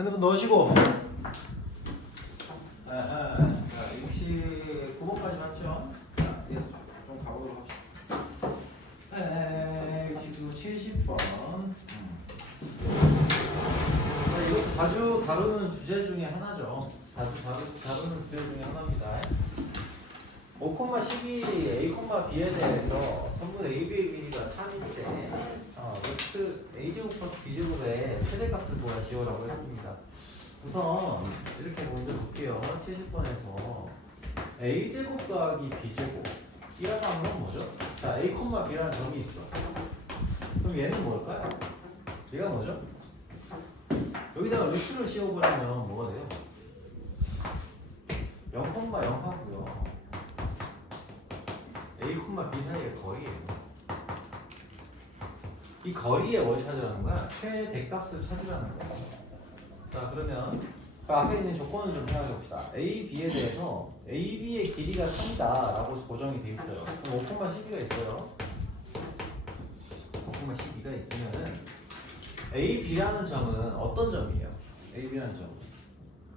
핸드폰 넣으시고. 자, 69번까지 맞죠? 자, 예, 좀 가보도록 합시다. 70번. 이것도 자주 다루는 주제 중에 하나죠. 자주 다루는 주제 중에 하나입니다. 5,12 A, B에 대해서 전부 AB의 길이가 3인데 A제곱 플러스 B제곱의 최대값을 구하시오라고 했습니다. 우선 이렇게 먼저 볼게요. 70번에서 A제곱 더하기 B제곱 이라고 하는 건 뭐죠? 자, A, B라는 점이 있어. 그럼 얘는 뭘까요? 얘가 뭐죠? 여기다가 루트를 씌워보려면 뭐가 돼요? 0, 0 하고요. A, B 사이의 거리예요. 이 거리에 뭘 찾으라는 거야? 최대값을 찾으라는 거야. 자, 그러면 그 앞에 있는 조건을 좀 생각해 봅시다. A, B에 대해서 A, B의 길이가 3이다 라고 고정이 돼 있어요. 그럼 5,12가 있어요. 5,12가 있으면은 A, B라는 점은 어떤 점이에요? A, B라는 점.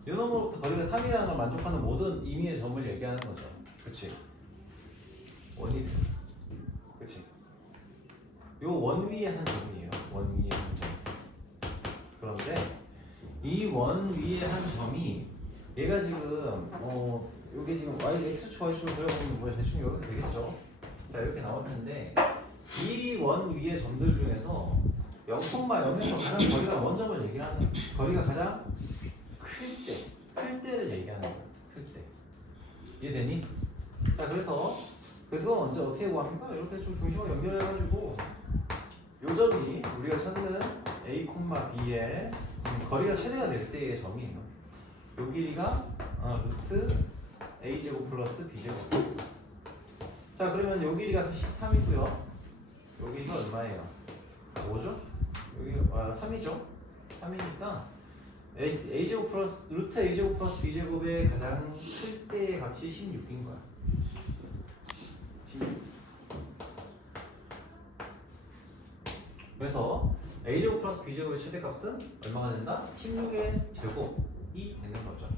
이 놈으로부터 거리가 3이라는 걸 만족하는 모든 임의의 점을 얘기하는 거죠. 그치? 원이 돼. 그치? 요 원 위에 한 점이에요. 원 위에 한 점. 그런데 이 원 위에 한 점이 얘가 지금 요게 지금 y x축 y축을 그려보면 뭐 대충 이렇게 되겠죠. 자, 이렇게 나올 텐데 이 원 위의 점들 중에서 0,0에서 가장 거리가 먼 점을 얘기하는 거리가 가장 클 때를 얘기하는 거야. 클 때. 이해되니? 자, 그래서 언제 어떻게 구합니까? 이렇게 좀 중심을 연결해가지고 요 점이 우리가 찾는 A, B의 거리가 최대가 될 때의 점이에요. 요 길이가 루트 A제곱 플러스 B제곱. 자, 그러면 요 길이가 13이고요. 요 길이가 얼마예요? 5죠? 여기 3이죠? 3이니까 A제곱 플러스 루트 A제곱 플러스 B제곱의 가장 클 때의 값이 16인 거야. 16. 그래서 A제곱 플러스 B제곱의 최대값은 얼마가 된다? 16의 제곱이 되는 거죠.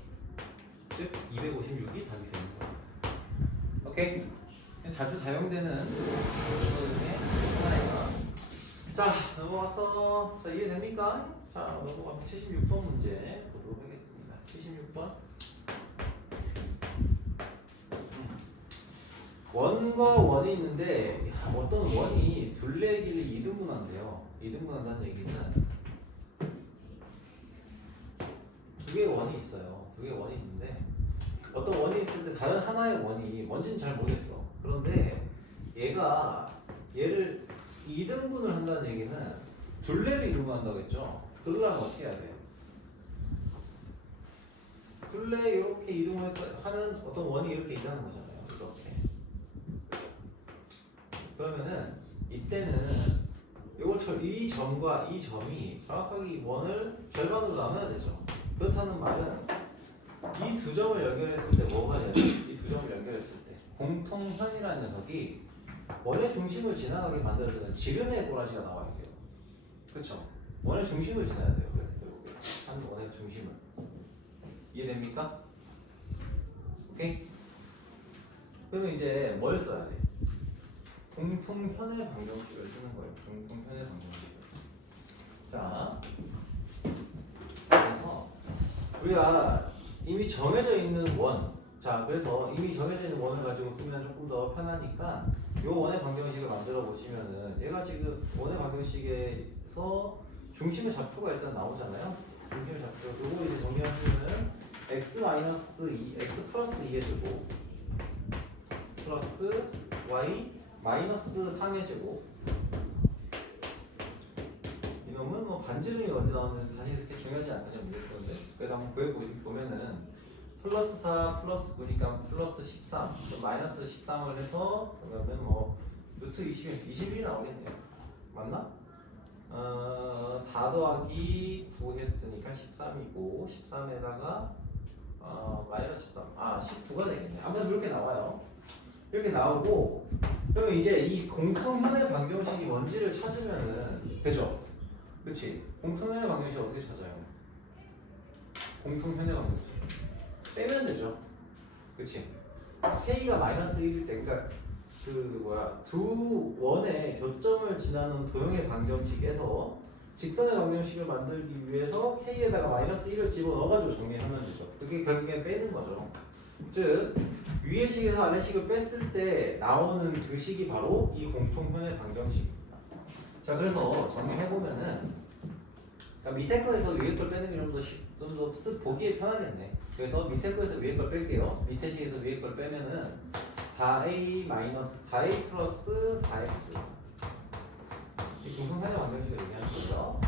즉 256이 답이 되는 거예요. 오케이? 자주 사용되는 중에 하나예요. 자, 넘어가서 자, 이해됩니까? 자, 넘어가서 76번 문제 보도록 하겠습니다. 76번. 원과 원이 있는데 어떤 원이 둘레의 길을 2등분한대요. 2등분한다는 얘기는 두 개의 원이 있어요. 두 개의 원이 있는데 어떤 원이 있을 때 다른 하나의 원이 뭔지는 잘 모르겠어. 그런데 얘를 2등분을 한다는 얘기는 둘레를 2등분한다고 했죠. 그러려면 어떻게 해야 돼요? 둘레 이렇게 이동을 하는 어떤 원이 이렇게 일하는 거잖아요. 이렇게. 그러면은 이때는 이 점과 이 점이 정확하게 이 원을 절반으로 나눠야 되죠. 그렇다는 말은 이 두 점을 연결했을 때 뭐가 돼야 돼? 이 두 점을 연결했을 때 공통현이라는 녀석이 원의 중심을 지나가게 만들어주는 지름의 꼬라지가 나와야 돼요. 그렇죠? 원의 중심을 지나야 돼요. 한 원의 중심을. 이해됩니까? 오케이? 그러면 이제 뭘 써야 돼? 공통현의 방정식을 쓰는 거예요. 공통현의 방정식. 자, 그래서 우리가 이미 정해져 있는 원. 자, 그래서 이미 정해져 있는 원을 가지고 쓰면 조금 더 편하니까 요 원의 방정식을 만들어 보시면은 얘가 지금 원의 방정식에서 중심의 좌표가 일단 나오잖아요. 중심의 좌표. 요거 이제 정리하시면은 x 플러스 2의 제곱 플러스 y 마이너스 3의 제곱. 이놈은 뭐 반지름이 언제 나오는지 사실 그렇게 중요하지 않거든요. 그런데 그래도 한번 구해보면은 플러스 4 플러스 9니까 플러스 13 마이너스 13을 해서 그러면 뭐 루트 21이 나오겠네요. 맞나? 4 더하기 9 했으니까 13이고 13에다가 마이너스 13 19가 되겠네. 아무튼 이렇게 나와요. 이렇게 나오고 그러면 이제 이 공통현의 방정식이 뭔지를 찾으면은 되죠? 그치? 공통현의 방정식 어떻게 찾아요? 공통 현의 방정식 빼면 되죠. 그치? k가 마이너스 1일 때, 그러니까 두 원의 교점을 지나는 도형의 방정식에서 직선의 방정식을 만들기 위해서 k에다가 마이너스 1을 집어넣어가지고 정리하면 되죠. 그게 결국엔 빼는 거죠. 즉 위의 식에서 아래 식을 뺐을 때 나오는 그 식이 바로 이 공통현의 방정식입니다. 자, 그래서 정리해보면은, 그러니까 밑에 거에서 위에 걸 빼는 게 좀더 보기에 편하겠네. 그래서 밑에 거에서 위에 걸 뺄게요. 밑에 식에서 위에 걸 빼면은 4a 플러스 4x, 이 공통현의 방정식을 얘기하는 거죠.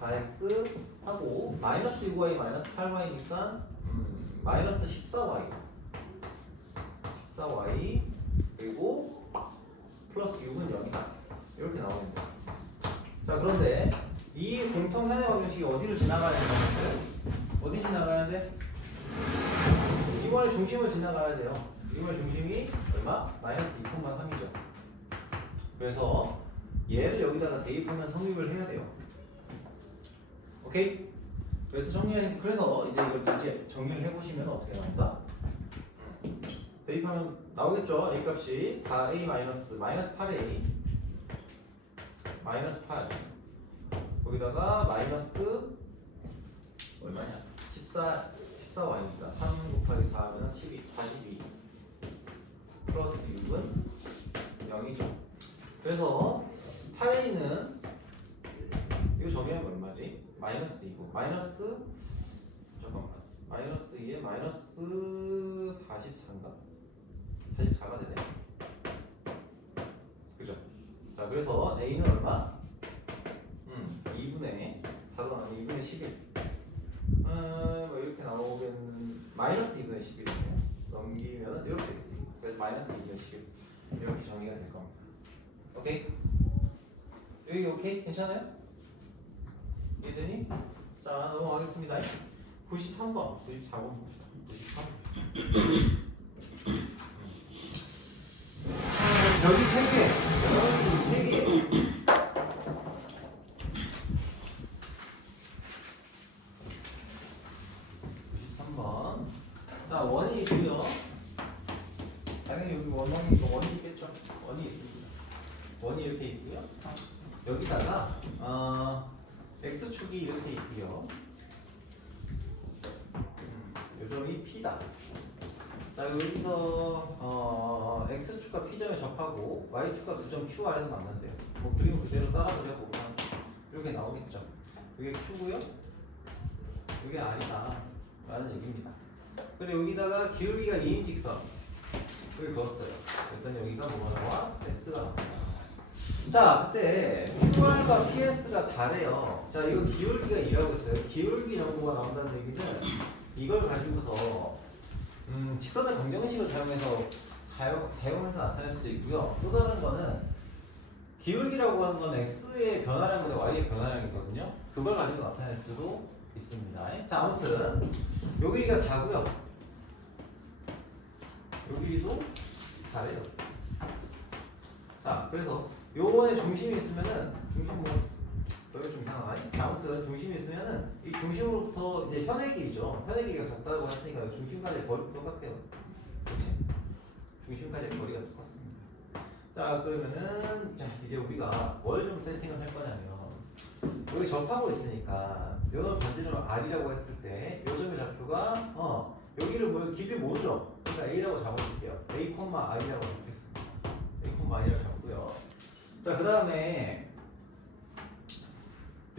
4x 하고 마이너스 6y 마이너스 8y니까 마이너스 14y 그리고 플러스 6은 0이다 이렇게 나옵니다. 자, 그런데 이 공통현의 방정식이 어디를 지나가야 되냐면 어디 지나가야 돼? 이번에 중심을 지나가야 돼요. 이번에 중심이 얼마? 마이너스 2,3이죠. 그래서 얘를 여기다가 대입하면 성립을 해야 돼요. 오케이? 그래서 그래서 이제 이걸 이제 정리를 해보시면 어떻게 나온다? 대입하면 나오겠죠? A 값이 4a 마이너스 8a 마이너스 8 거기다가 마이너스 얼마냐? 14y니까 3 곱하기 4하면 42 플러스 6은 0이죠. 그래서 8a는 이거 정리하면 얼마지? 마이너스 2고 마이너스 잠깐만 마이너스 2에 마이너스 44인가? 44가 되네. 그죠? 자, 그래서 a는 얼마? 2분의 다도 아니 2분의 11 뭐 이렇게 나오겠는 마이너스 2분의 11이네요. 넘기면 이렇게 돼요. 그래서 마이너스 2분의 11 이렇게 정리가 될 겁니다. 오케이? 여기 오케이? 괜찮아요? 이해되니? 자, 넘어가겠습니다. 93번, 94번 봅시다. 93번. 여기 3개, 여기 3개. 93번. 자, 원이 있고요. 당연히 여기 원이 있겠죠. 원이 있습니다. 원이 이렇게 있고요. 여기다가 x축이 이렇게 있고요. 요점이 p다. 자, 여기서 x축과 p점에 접하고 y축과 9점 q 아래에서 만난대요. 뭐 그림 그대로 따라 그려보면 이렇게 나오겠죠. 이게 q고요. 이게 r이다 라는 얘기입니다. 그리고 여기다가 기울기가 2인 직선 여기 그었어요. 일단 여기가 뭐가 나와? s가 나옵니다. 자, 그때 QR과 PS가 4래요. 자, 이거 기울기가 2라고 했어요. 기울기 정보가 나온다는 얘기는 이걸 가지고서 직선의 방정식을 사용해서 나타낼 수도 있고요. 또 다른 거는 기울기라고 하는 건 x의 변화량보다 y의 변화량이거든요. 그걸 가지고 나타낼 수도 있습니다. 자, 아무튼 요 길이가 4고요. 요 길이도 4래요. 자, 그래서 요번에 중심이 있으면은 여기 좀 이상하네. 아무튼 중심이 있으면은 이 중심으로부터 이제 현의 길이죠. 현의 길이가 같다고 했으니까 중심까지 거리도 똑같아요. 그렇지? 중심까지 거리가 똑같습니다. 자, 그러면은 이제 우리가 뭘 좀 세팅을 할 거냐면 여기 접하고 있으니까 요런 반지름 r이라고 했을 때 요 점의 좌표가 여기를 길이를 모르죠. 그러니까 a라고 잡아줄게요. a, r이라고 잡겠습니다. a, r이라고 잡고요. 자, 그 다음에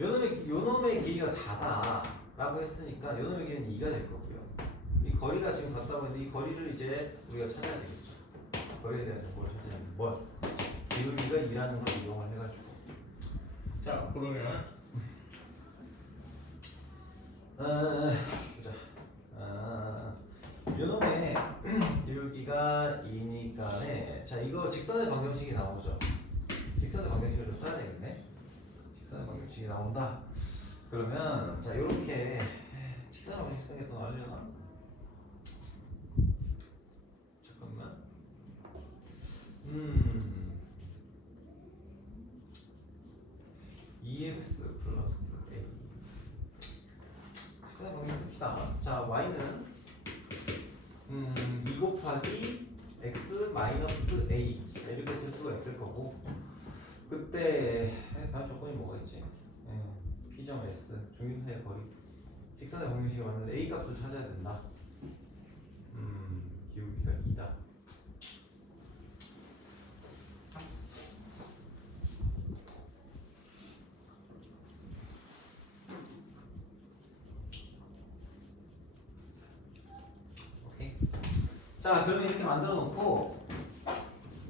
요놈의 길이가 4다 라고 했으니까 요놈의 길이는 2가 될 거고요. 이 거리가 지금 같다고 했는데 이 거리를 이제 우리가 찾아야 되겠죠. 거리에 대해서 뭘 찾아야 되는지 기울기가 2라는 걸 이용을 해가지고. 자, 그러면 보자. 요놈의 기울기가 2니까 자, 이거 직선의 방정식이 나오죠. 직선의 방정식을 좀 써야 되겠네. 직선의 방정식이 나온다. 그러면 자, 요렇게 직선의 방정식 쓰는 게 더 나으려나? 잠깐만. 2x 플러스 a. 직선의 방정식 씁시다. 봅시다. 자, y는 2 곱하기 x 마이너스 a 이렇게 쓸 수가 있을 거고, 그때 다음 조건이 뭐가 있지? P점 S 중심 사이의 거리 직선의 방정식이 맞는데 a 값을 찾아야 된다. 기울기가 2다. 오케이. 자, 그러면 이렇게 만들어 놓고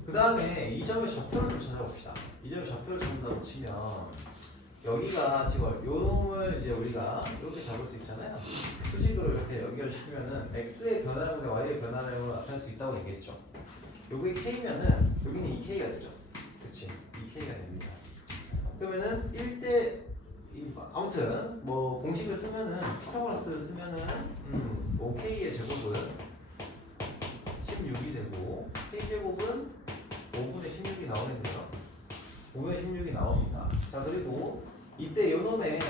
그 다음에 이 점의 좌표를 좀 찾아봅시다. 이 점의 좌표를 전부 다 붙이면 여기가 지금 요 놈을 이제 우리가 이렇게 잡을 수 있잖아요. 수직으로 이렇게 연결시키면은 x의 변화량과 y의 변화량으로 나타낼 수 있다고 얘기했죠. 요게 k면은 여기는 2k가 되죠. 그치? 2k가 됩니다. 그러면은 1대 아무튼 뭐 공식을 쓰면은 피타고라스를 쓰면은 5k의 제곱은 16이 되고 k 제곱은 5분의 16이 나오겠네요. 5분의 16이 나옵니다. 자, 그리고 이때 요놈의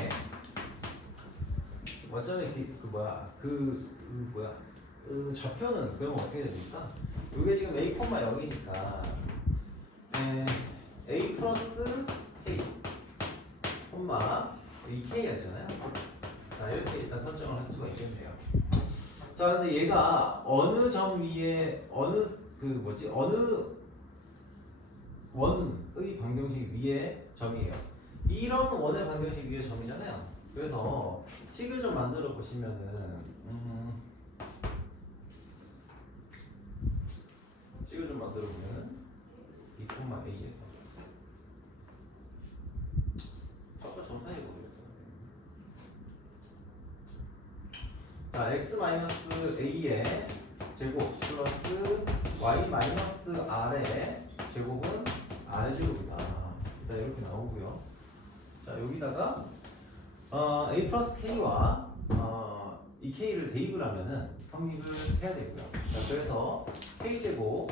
원점의 좌표는 그러면 어떻게 됩니까? 요게 지금 a, 0이니까 a 플러스 k, 2k가 되잖아요. 자, 이렇게 일단 설정을 할 수가 있겠네요. 자, 근데 얘가 어느 점 위에 어느 원의 방정식 위에 점이에요. 이런 원의 방정식 위에 점이잖아요. 그래서 식을 좀 만들어 보시면은 식을 좀 만들어 보면은 2,a에서 아까 점 사이에 모르겠어요. 자, x 마이너스 a의 제곱 플러스 y 마이너스 r의 제곱은 r제곱이다. 일단 이렇게 나오고요. 자, 여기다가 a 플러스 k와 2k를 대입을 하면은 성립을 해야 되고요. 자, 그래서 k제곱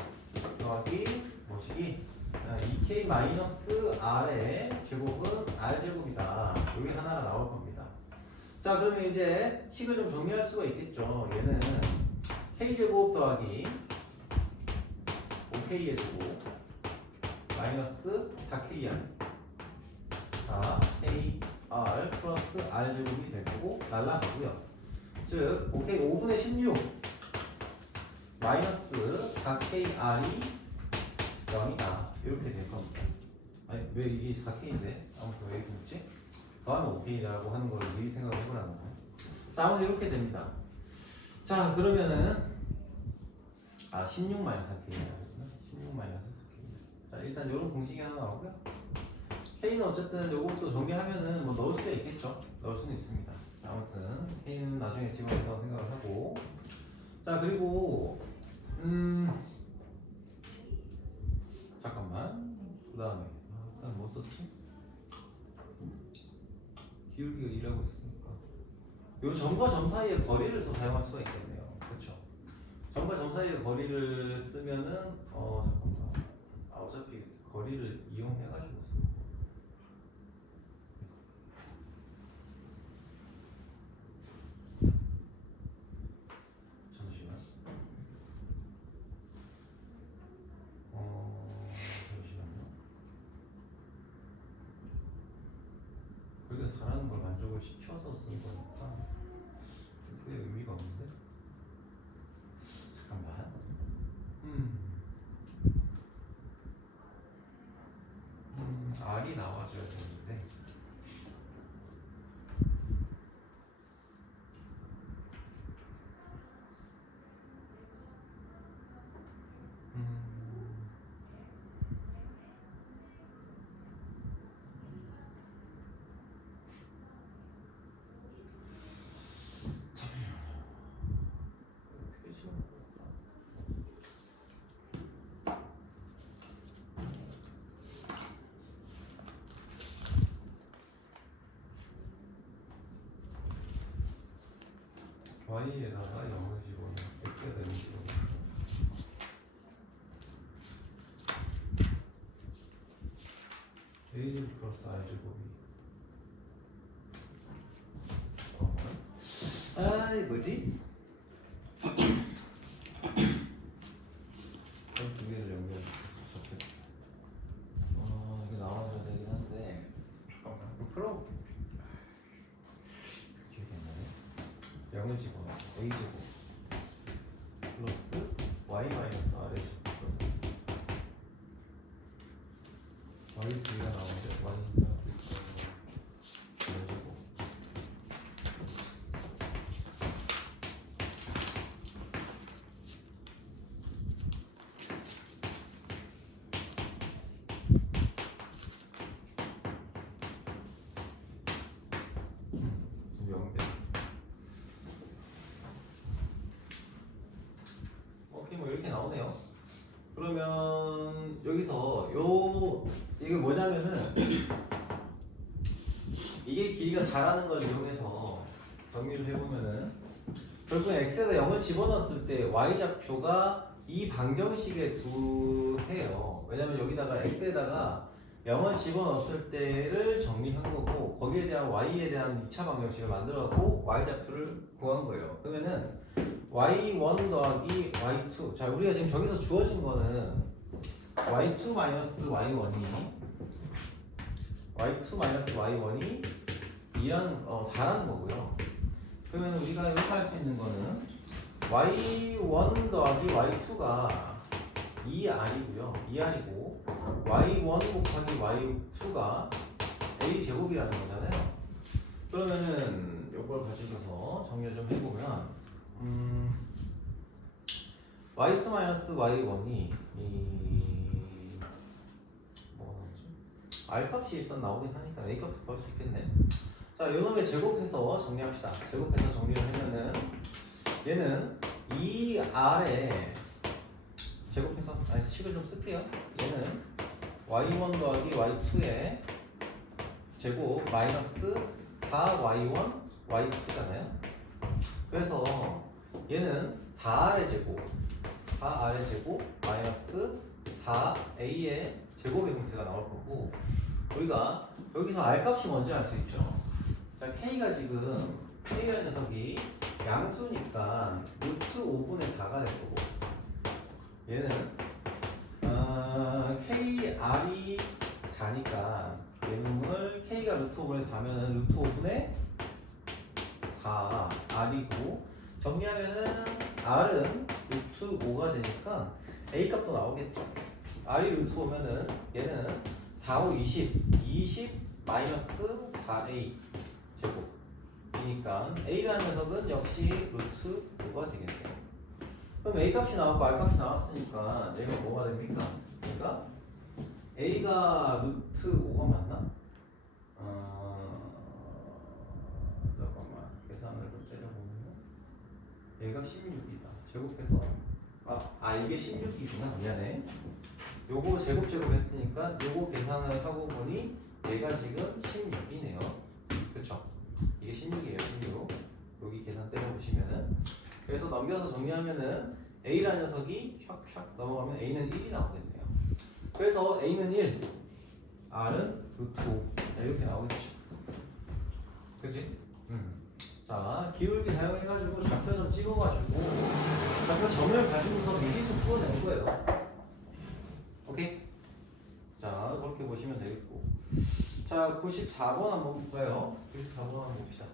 더하기 뭐시기 2k 마이너스 r의 제곱은 r제곱이다. 여기 하나가 나올 겁니다. 자, 그러면 이제 식을 좀 정리할 수가 있겠죠. 얘는 k제곱 더하기 5k의 제곱 마이너스 4kr 4kr 플러스 r제곱이 되고 날라가고요. 즉 5분의 16 마이너스 4kr이 0이다. 이렇게 될 겁니다. 아니, 왜 이게 4k인데? 아무튼 왜 이렇게 묻지? 더하면 5k라고 하는 걸 미리 생각을 해보라는 거예요. 자, 아무튼 이렇게 됩니다. 자, 그러면은 16 마이너스 4k입니다. 16 마이너스 4k. 자, 일단 이런 공식이 하나 나오고요. K는 어쨌든 요것도 정리하면은 뭐 넣을 수가 있겠죠. 넣을 수는 있습니다. 아무튼 K는 나중에 집어넣는다고 생각을 하고, 자, 그리고 잠깐만, 그 다음에 일단 뭐 썼지? 기울기가 2라고 했으니까 요 점과 점 사이의 거리를 또 사용할 수가 있겠네요. 그렇죠? 점과 점 사이의 거리를 쓰면은 잠깐만, 어차피 거리를 이용해가지고 쓰. 잠시만. 잠시만요. 그렇게 잘하는 걸 만족을 시켜서 쓴 거니까 그게 의미가 없는데. 잠깐만. R이 나와줘야 되는데. y에다가 0을 집어넣으면 x가 되는 식으로. a 플러스 r 제곱이 아이 뭐지? 두 개를 연결해서 이게 나와줘야 되긴 한데 잠깐만 풀어 기억이 안 나네. 0을 집어넣어 a제곱 플러스 y 마이너스 r제곱 y 두 개가 나오는데 y 인사 r제곱 오케이 뭐 이렇게 나오네요. 그러면 여기서 이게 뭐냐면은 이게 길이가 4라는 걸 이용해서 정리를 해보면은 결국 x에다 0을 집어넣었을 때 y좌표가 이 방정식에 해요. 왜냐면 여기다가 x에다가 0을 집어넣었을 때를 정리한 거고 거기에 대한 y에 대한 2차 방정식을 만들어갖고 y좌표를 구한 거예요. 그러면은 y1 더하기 y2 자 우리가 지금 저기서 주어진 거는 y2 마이너스 y1이 y2 마이너스 y1이 4라는 거고요. 그러면 우리가 이렇게 할 수 있는 거는 y1 더하기 y2가 2r이고요. 2r이고 y1 곱하기 y2가 a제곱이라는 거잖아요. 그러면은 이걸 가지고서 정리를 좀 해보면 y2 마이너스 y1이 뭐가 나오지? r값이 일단 나오긴 하니까 a값도 구할 수 있겠네. 자, 요놈의 제곱해서 정리합시다. 제곱해서 정리를 하면은 얘는 2r에 제곱해서 식을 좀 쓸게요. 얘는 y1 더하기 y2의 제곱 마이너스 4y1 y2잖아요. 그래서 얘는 4r의 제곱 4r의 제곱 마이너스 4a의 제곱의 형태가 나올 거고 우리가 여기서 r값이 뭔지 알 수 있죠. 자, k가 지금 k라는 녀석이 양수니까 루트 5분의 4가 될 거고 얘는 kr이 4니까 얘는 k가 루트 5분의 4면은 루트 5분의 4 r이고 정리하면은 r은 루트 5가 되니까 a 값도 나오겠죠. r이 루트 5면은 얘는 4, 5, 20 마이너스 4a 제곱이니까 a라는 녀석은 역시 루트 5가 되겠네요. 그럼 a 값이 나왔고 r 값이 나왔으니까 얘가 뭐가 됩니까? 그러니까 a가 루트 5가 맞나? 잠깐만 계산을 좀 때려보면 얘가 16이다. 제곱해서 이게 16이구나. 미안해. 요거 제곱 했으니까 요거 계산을 하고 보니 얘가 지금 16이네요. 그렇죠? 이게 16이에요. 16. 여기 계산 때려보시면은 그래서 넘겨서 정리하면은 a라는 녀석이 샥샥 넘어가면 a는 1이 나오겠네요. 그래서 a는 1, r은 루트 5 이렇게 나오겠죠. 그치? 자, 기울기 사용해가지고 좌표 좀 찍어가지고 좌표 점을 가지고서 미지수 풀어낸 거예요. 오케이? 자, 그렇게 보시면 되겠고. 자, 94번 한번 볼까요? 94번 한번 봅시다.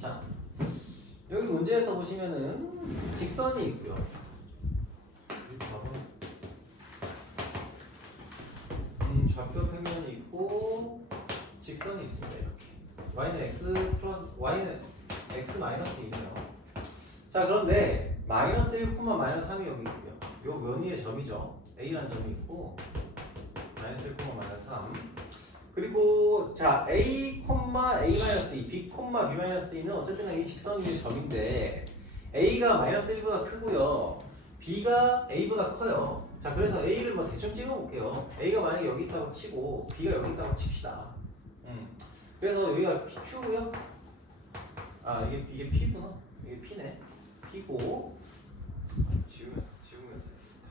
자, 여기 문제에서 보시면은 직선이 있고요. 94번. 좌표 평면이 있고 직선이 있습니다. 이렇게 y는 x 플러스 y는 x 마이너스 2네요. 자, 그런데 마이너스 1, 마이너스 3이 여기 있고요. 요 면 위에 점이죠. a라는 점이 있고 마이너스 1, 마이너스 3. 그리고 자 a, a-2, b, b-2는 어쨌든 이 직선 위의 점인데 a가 마이너스 1보다 크고요. b가 a보다 커요. 자, 그래서 a를 뭐 대충 찍어볼게요. a가 만약에 여기 있다고 치고 b가 여기 있다고 칩시다. 그래서 여기가 q고요. 이게 p구나. 이게 p네. p고 지우면서 했습니다.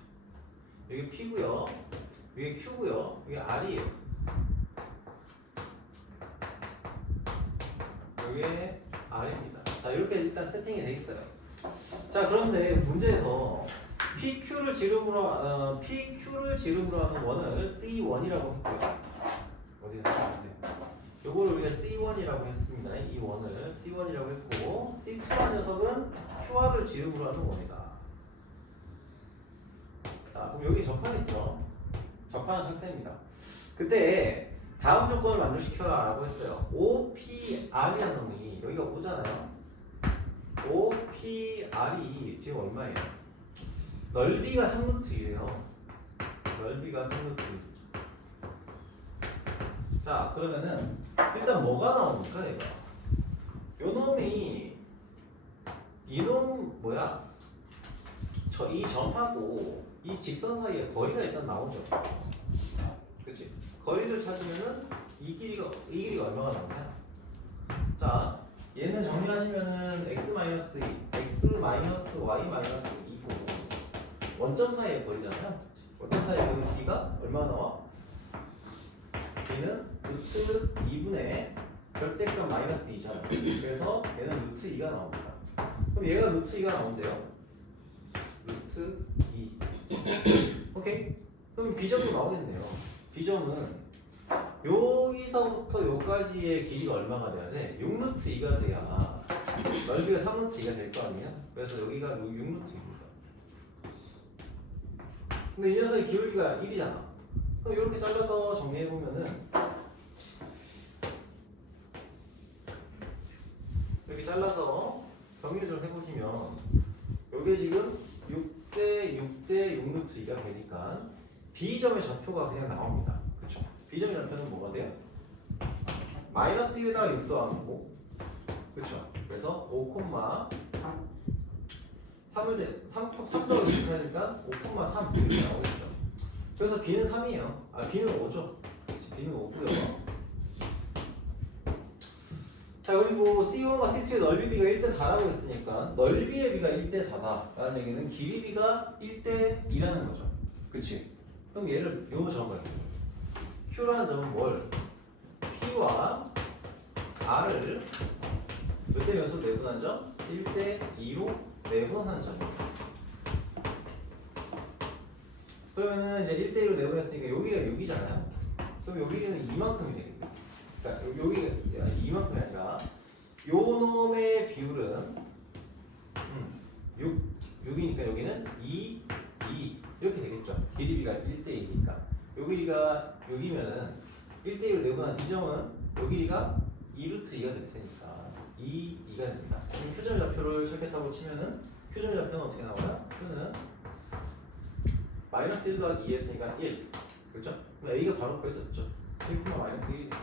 여기 p고요. 이게 q고요. 이게 r이에요. 이게 R입니다. 자, 이렇게 일단 세팅이 돼 있어요. 자, 그런데 문제에서 PQ를 지름으로 하는 원을 C1이라고 했고요. 어디 갔다 보세요. 요걸 우리가 C1이라고 했습니다. 이 원을 C1이라고 했고, C2라는 녀석은 QR을 지름으로 하는 원이다. 자, 그럼 여기 접하겠죠? 접하는 상태입니다. 그때 다음 조건을 만족시켜라 라고 했어요. OPR이라는 놈이 여기가 오잖아요. OPR이 지금 얼마예요? 넓이가 3루트이에요. 넓이가 3루트. 자, 그러면은 일단 뭐가 나옵니까 얘가? 요 놈이 이놈 뭐야? 이 점하고 이 직선 사이에 거리가 일단 나오죠. 그렇지? 거리를 찾으면은 이 길이가 얼마가 나오냐? 자, 얘는 정리하시면은 x-2, x-y-2고 원점 사이의 거리잖아요. 원점 사이의 거리 d가 얼마나 나와? 얘는 루트 2분의 절대값 마이너스 2잖아요. 그래서 얘는 루트 2가 나옵니다. 그럼 얘가 루트 2가 나온대요. 루트 2. 오케이? 그럼 B점도 나오겠네요. B점은 여기서부터 여기까지의 길이가 얼마가 돼야 돼? 6루트 2가 돼야 넓이가 3루트 2가 될 거 아니야? 그래서 여기가 6루트 2입니다. 근데 이 녀석의 기울기가 1이잖아. 그럼 이렇게 잘라서 정리해보면은 이렇게 잘라서 정리를 좀 해보시면 이게 지금 6대 6루트 2가 되니까 B점의 좌표가 그냥 나옵니다. 그쵸? B점의 좌표는 뭐가 돼요? 마이너스 1에다가 6도 안 오고, 그쵸? 그래서 3 더하기 6 하니까 5,3 이렇게 나오겠죠. 그래서 B는 3이에요. B는 5죠. 그치? B는 5고요. 자, 그리고 C1과 C2의 넓이 B가 1대4라고 했으니까 넓이의 B가 1대4다라는 얘기는 길이 B가 1대2라는 거죠. 그치? 그럼 얘를 요 점을 Q라는 점은 뭘? P와 R을 몇 대 몇으로 내분한 점? 1대2로 내분한 점입니다. 그러면은 이제 1대1로 내분했으니까 여기가 6이잖아요. 그럼 여기는 이만큼이 되겠네. 그러니까 여기가 이만큼이 아니라 요 놈의 비율은 6이니까 여기는 2 이렇게 되겠죠. 길이가 1대2니까 요 길이가 6이면은 1대1로 내분한 이 점은 요 길이가 2루트 2가 될 테니까 2가 됩니다. 그럼 Q점 좌표를 찾겠다고 치면은 Q점 좌표는 어떻게 나와요? Q는 마이너스 1 더하기 2 했으니까 1. 그렇죠? 그럼 A가 바로 구해졌죠. 1, 마이너스 1이 됩니다.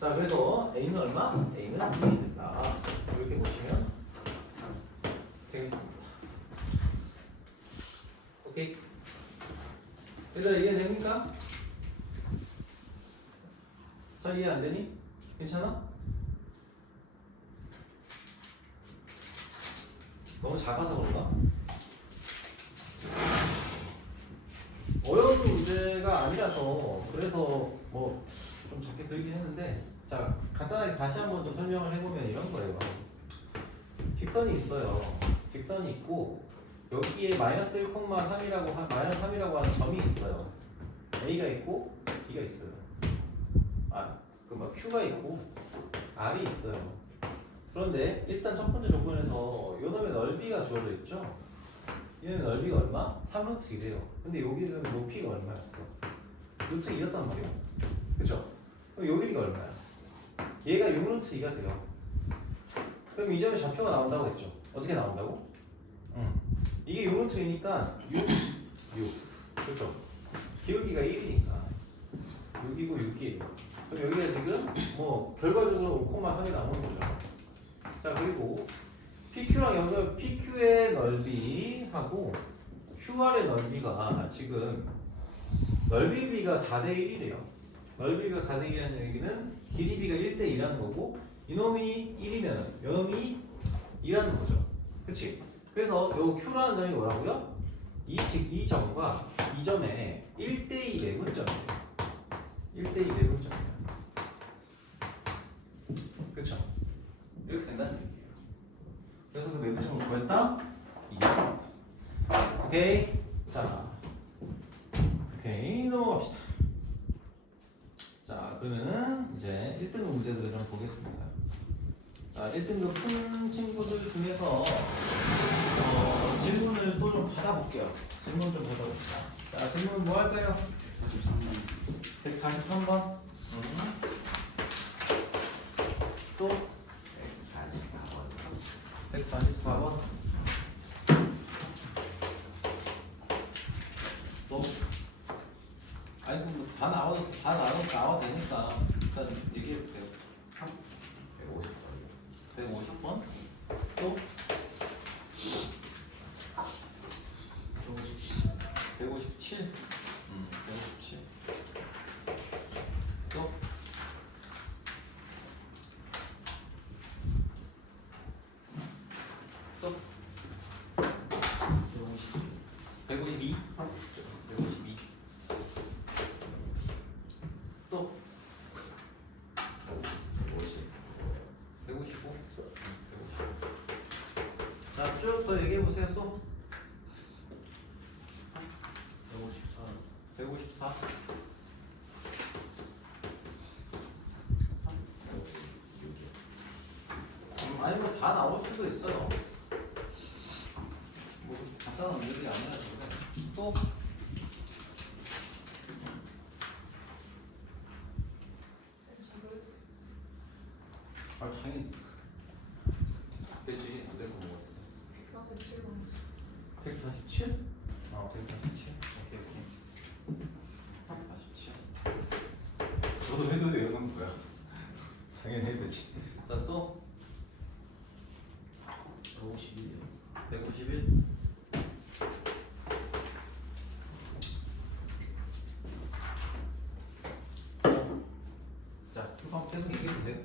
자, 그래서 A는 얼마? A는 2이 된다. 이렇게 보시면 되겠습니다. 오케이? 얘들아, 이해됩니까? 잘 이해 안 되니? 괜찮아? 너무 작아서 그런가? 어려운 문제가 아니라서 그래서 뭐 좀 작게 그리긴 했는데, 자, 간단하게 다시 한번 좀 설명을 해보면 이런 거예요. 직선이 있어요. 직선이 있고 여기에 마이너스 1,3이라고 하는 점이 있어요. A가 있고 B가 있어요. Q가 있고 R이 있어요. 그런데 일단 첫 번째 조건에서 요 놈의 넓이가 주어져 있죠. 얘는 넓이가 얼마? 3루트 2래요. 근데 여기는 높이가 얼마였어? 루트 2였단 말이에요. 그쵸? 그럼 요 길이가 얼마야? 얘가 6루트 2가 돼요. 그럼 이 점의 좌표가 나온다고 했죠. 어떻게 나온다고? 이게 6루트 2니까 6. 그렇죠? 기울기가 1이니까 6이고 6이에요. 그럼 여기가 지금 뭐 결과적으로 5,3이 나오는 거죠. 자, 그리고 PQ랑 여기가 PQ의 넓이하고 QR의 넓이가 지금 넓이 B가 4대1이래요. 넓이 B가 4대1이라는 얘기는 길이 B가 1대2라는 거고 이놈이 1이면 요놈이 2라는 거죠. 그치? 그래서 요 Q라는 점이 뭐라고요? 이 점과 이 점의 1대2 내분점이에요. 1대2 내분점이에요. 그쵸? 이렇게 된다는 얘기예요. 그래서 그 매부심을 구했다. 이게 오케이. 자, 오케이 넘어갑시다. 자, 그러면은 이제 1등급 문제들을 좀 보겠습니다. 자, 1등급 푼 친구들 중에서 질문을 또 좀 받아볼게요. 질문 좀 받아봅시다. 자, 질문 뭐 할까요? 143번. 또 144번. 또 아니 그럼 다 나와도 되니까 일단 얘기해 보세요. 150번. 또 157. 157. 또 또 152. 152. 또 155. 자, 쭉 더 얘기해 보세요. 또 154. 아니 뭐 다 나올 수도 있어요. 뭐 간단한 일이 아니라 또 당연히 되지. 안 될 거 뭐가 있어? 147번. 147? 147. 오케이. 147. 너도 해도 돼. 이건 뭐야? 당연히 해야 되지. 자, 또 151이요. 151. 자, 계속 얘기해 보세요.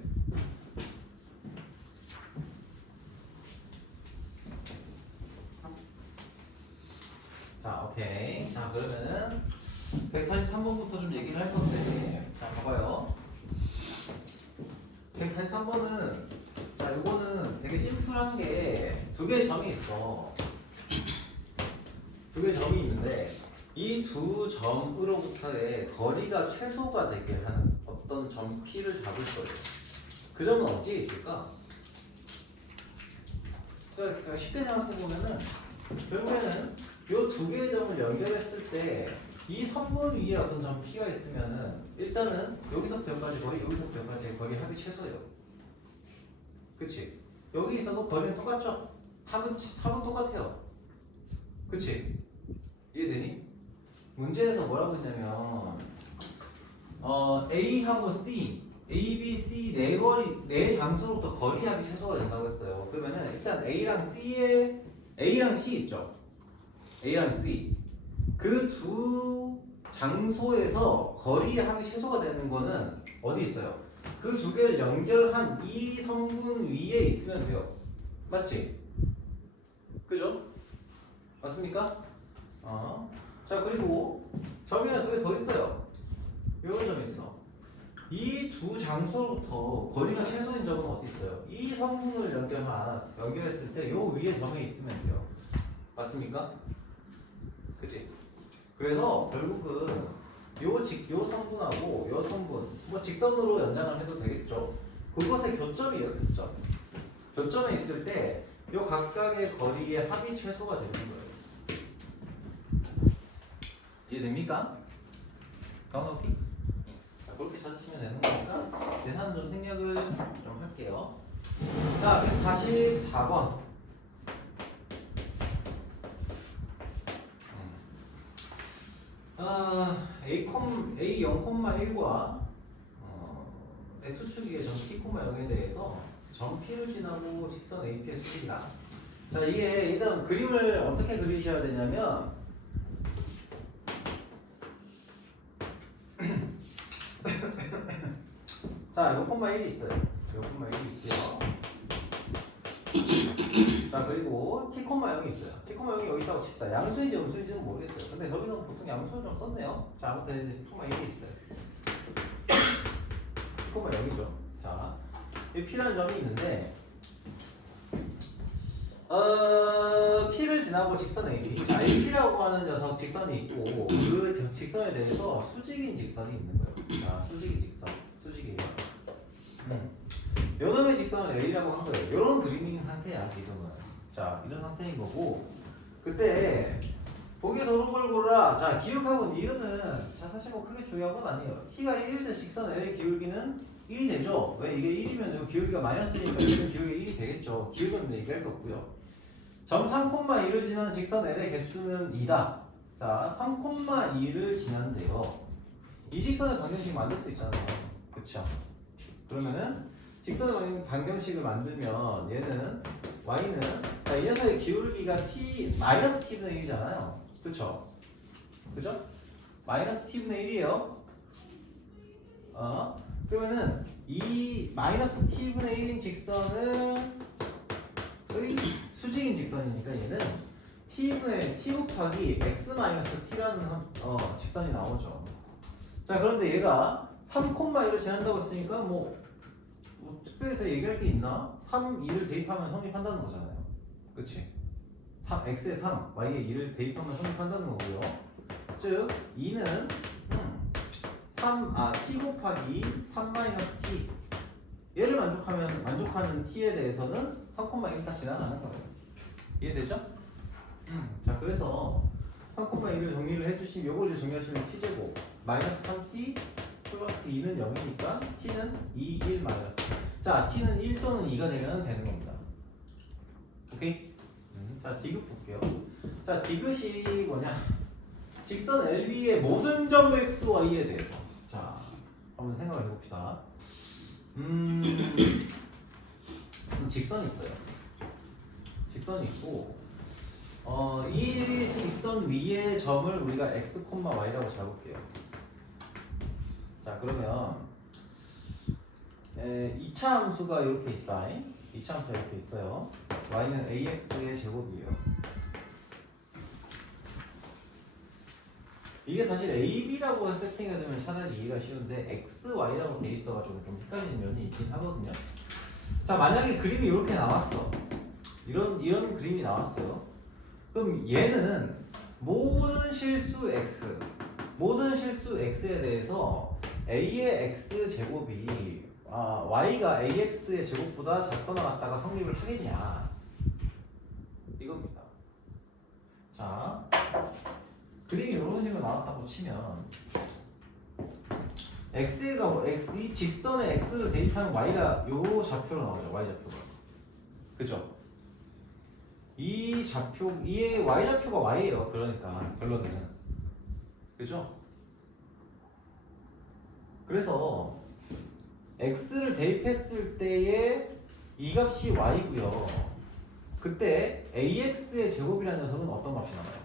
자, 오케이. 자, 그러면은 143번부터 좀 얘기를 할 건데, 자, 봐봐요. 143번은, 자, 요거는 되게 심플한 게 두 개의 점이 있어. 두 개의 점이 있는데, 이 두 점으로부터의 거리가 최소가 되게 하는 어떤 점 P를 잡을 거예요. 그 점은 어디에 있을까? 그러니까 쉽게 생각해 보면은, 결국에는 요 두 개의 점을 연결했을 때 이 선분 위에 어떤 점 P가 있으면은 일단은 여기서부터 여기까지 거리, 여기서부터 여기까지의 거리 합이 최소예요. 그치? 여기 있어도 거리는 똑같죠? 합은 똑같아요. 그치? 이해되니? 문제에서 뭐라고 했냐면 A하고 C, A, B, C 네 장소로부터 거리 합이 최소가 된다고 했어요. 그러면은 일단 A랑 C 있죠? A랑 C 그 두 장소에서 거리의 합이 최소가 되는 거는 어디 있어요? 그 두 개를 연결한 이 성분 위에 있으면 돼요. 맞지? 그죠? 맞습니까? 자, 그리고 점이 하나 두개 더 있어요. 요런 점이 있어. 이 두 장소로부터 거리가 최소인 점은 어디 있어요? 이 성분을 연결했을 때 요 위에 점이 있으면 돼요. 맞습니까? 그치? 그래서 결국은 요 성분하고 요 성분 뭐 직선으로 연장을 해도 되겠죠. 그것의 교점이에요. 교점에 있을 때 요 각각의 거리의 합이 최소가 되는 거예요. 이해됩니까? 까먹기? 그렇게 찾으시면 되는 거니까 계산 좀 생략을 좀 할게요. 자, 144번. A 0,1과 x축의 점 P, 0에 대해서 점 P를 지나고 직선 AP의 수직이다. 자, 이게 일단 그림을 어떻게 그리셔야 되냐면 자, 0,1이 있어요. 0,1이 있고요. 자, 그리고 T,0이 있어요. T,0이 여기 있다고 칩시다. 양수인지 음수인지는 모르겠어요. 근데 저기서 보통 양수를 좀 썼네요. 자, 아무튼 이제 T,1이 있어요. T,0이죠. 자, 이 P라는 점이 있는데 P를 지나고 직선 AB. 자, AP라고 하는 녀석 직선이 있고 그 직선에 대해서 수직인 직선이 있는 거예요. 자, 수직인 직선, 수직이에요. 요 놈의 직선을 A라고 한 거예요. 이런 그림인 상태야 지금은. 자, 이런 상태인 거고 그때 보기에 도는 걸 고르라. 자, 기울하고 니은은 자 사실 뭐 크게 중요한 건 아니에요. T가 1일 때 직선 L의 기울기는 1이 되죠. 왜 이게 1이면 기울기가 마이너스니까 이런 기울기가 1이 되겠죠. 기울기는 얘기할 거 없고요. 점 3,2를 지나는 직선 L의 개수는 2다. 자, 3,2를 지났는데요. 이 직선의 방정식 만들 수 있잖아요. 그쵸? 그러면은 직선의 방정식을 만들면 얘는 y는 자, 이 녀석의 기울기가 t 마이너스 t분의 1이잖아요. 그쵸? 그죠? 마이너스 t분의 1이에요. 그러면은 이 마이너스 t분의 1인 직선은 수직인 직선이니까 얘는 t분의 t 곱하기 x 마이너스 t라는 직선이 나오죠. 자, 그런데 얘가 3,1을 지난다고 했으니까 뭐 특별히 더 얘기할 게 있나? 3, 2를 대입하면 성립한다는 거잖아요. 그치? 3, x에 3, y에 2를 대입하면 성립한다는 거고요. 즉 2는 t 곱하기 3 마이너스 t 얘를 만족하는 t에 대해서는 3,1 다 지나가는 거예요. 이해되죠? 자, 그래서 3,1을 정리를 해주시면 이걸 정리하시면 t제곱 마이너스 3t 플러스 2는 0이니까 t는 2, 1 마이너스. 자, t는 1 또는 2가 되면 되는 겁니다. 오케이? 자, 디귿 볼게요. 자, 디귿이 뭐냐? 직선 LB의 모든 점 x, y에 대해서. 자, 한번 생각을 해봅시다. 직선이 있어요. 직선이 있고, 이 직선 위의 점을 우리가 x, y라고 잡을게요. 자, 그러면 2차 함수가 이렇게 있다. 2차 함수가 이렇게 있어요. y는 ax의 제곱이에요. 이게 사실 ab라고 세팅해두면 차라리 이해가 쉬운데 x, y라고 돼 있어가지고 좀 헷갈리는 면이 있긴 하거든요. 자, 만약에 그림이 이렇게 나왔어. 이런 그림이 나왔어요. 그럼 얘는 모든 실수 x에 대해서 a의 x 제곱이 y가 ax의 제곱보다 작거나 같다가 성립을 하겠냐 이겁니다. 자, 그림이 이런 식으로 나왔다고 치면 이 직선에 x를 대입하면 y가 요 좌표로 나오죠. y 좌표가. 그죠? 이 y 좌표가 y예요. 그러니까 결론은. 그죠? 그래서 x를 대입했을 때의 이 값이 y고요. 그때 ax의 제곱이라는 녀석은 어떤 값이 나와요?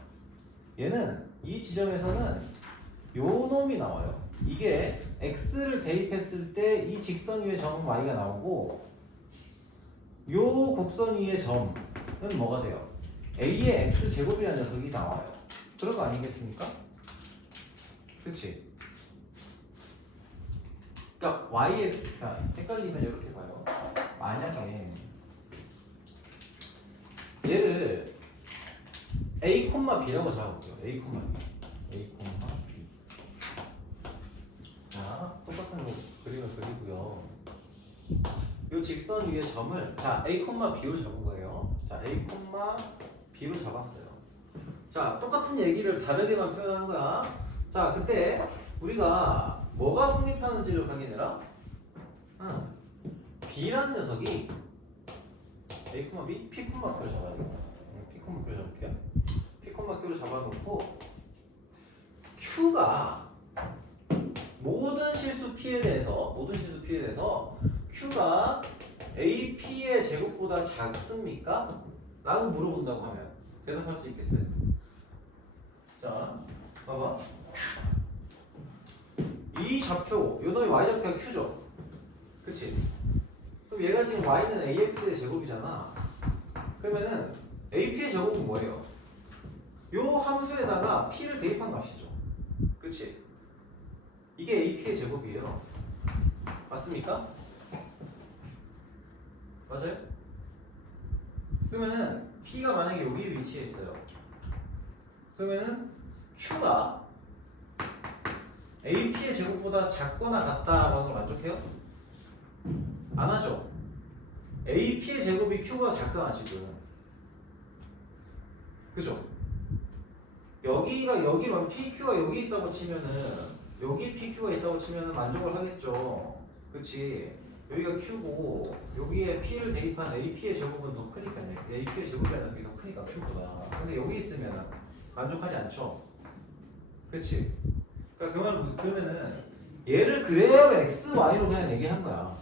얘는 이 지점에서는 요 놈이 나와요. 이게 x를 대입했을 때 이 직선 위의 점은 y가 나오고 요 곡선 위의 점은 뭐가 돼요? a의 x 제곱이라는 녀석이 나와요. 그런 거 아니겠습니까? 그치? 그러니까 헷갈리면 이렇게 봐요. 만약에 얘를 a, b라고 잡아볼게요. a, b. 자, 똑같은 그림을 그리고요. 이 직선 위의 점을 a, b로 잡은 거예요. 자, a, b로 잡았어요. 자, 똑같은 얘기를 다르게만 표현한 거야. 자, 그때 우리가 뭐가 성립하는지를 확인해라. b라는 녀석이 a, b, p, q를 잡아야겠다. p, q를 잡을게요. p, q를 잡아놓고 q가 모든 실수 p에 대해서 q가 ap의 제곱보다 작습니까? 라고 물어본다고 하면 대답할 수 있겠어요? 자, 봐봐. 이 좌표, 요 놈이 y좌표가 q죠? 그치? 그럼 얘가 지금 y는 ax의 제곱이잖아. 그러면은 ap의 제곱은 뭐예요? 요 함수에다가 p를 대입한 값이죠. 그치? 이게 ap의 제곱이에요. 맞습니까? 맞아요? 그러면은 P가 만약에 여기 위치에 있어요. 그러면은 Q가 AP의 제곱보다 작거나 같다라는 걸 만족해요? 안 하죠. AP의 제곱이 Q가 작잖아 지금. 그죠? 여기가 여기 PQ가 여기 있다고 치면은 여기 PQ가 있다고 치면은 만족을 하겠죠. 그치? 여기가 Q고 여기에 P를 대입한 AP의 제곱은 더 크니까 AP의 제곱이 아니라 더 크니까 Q보다. 근데 여기 있으면 만족하지 않죠. 그치? 그러니까 그 말은 그러면은 얘를 그대로 X, Y로 그냥 얘기한 거야.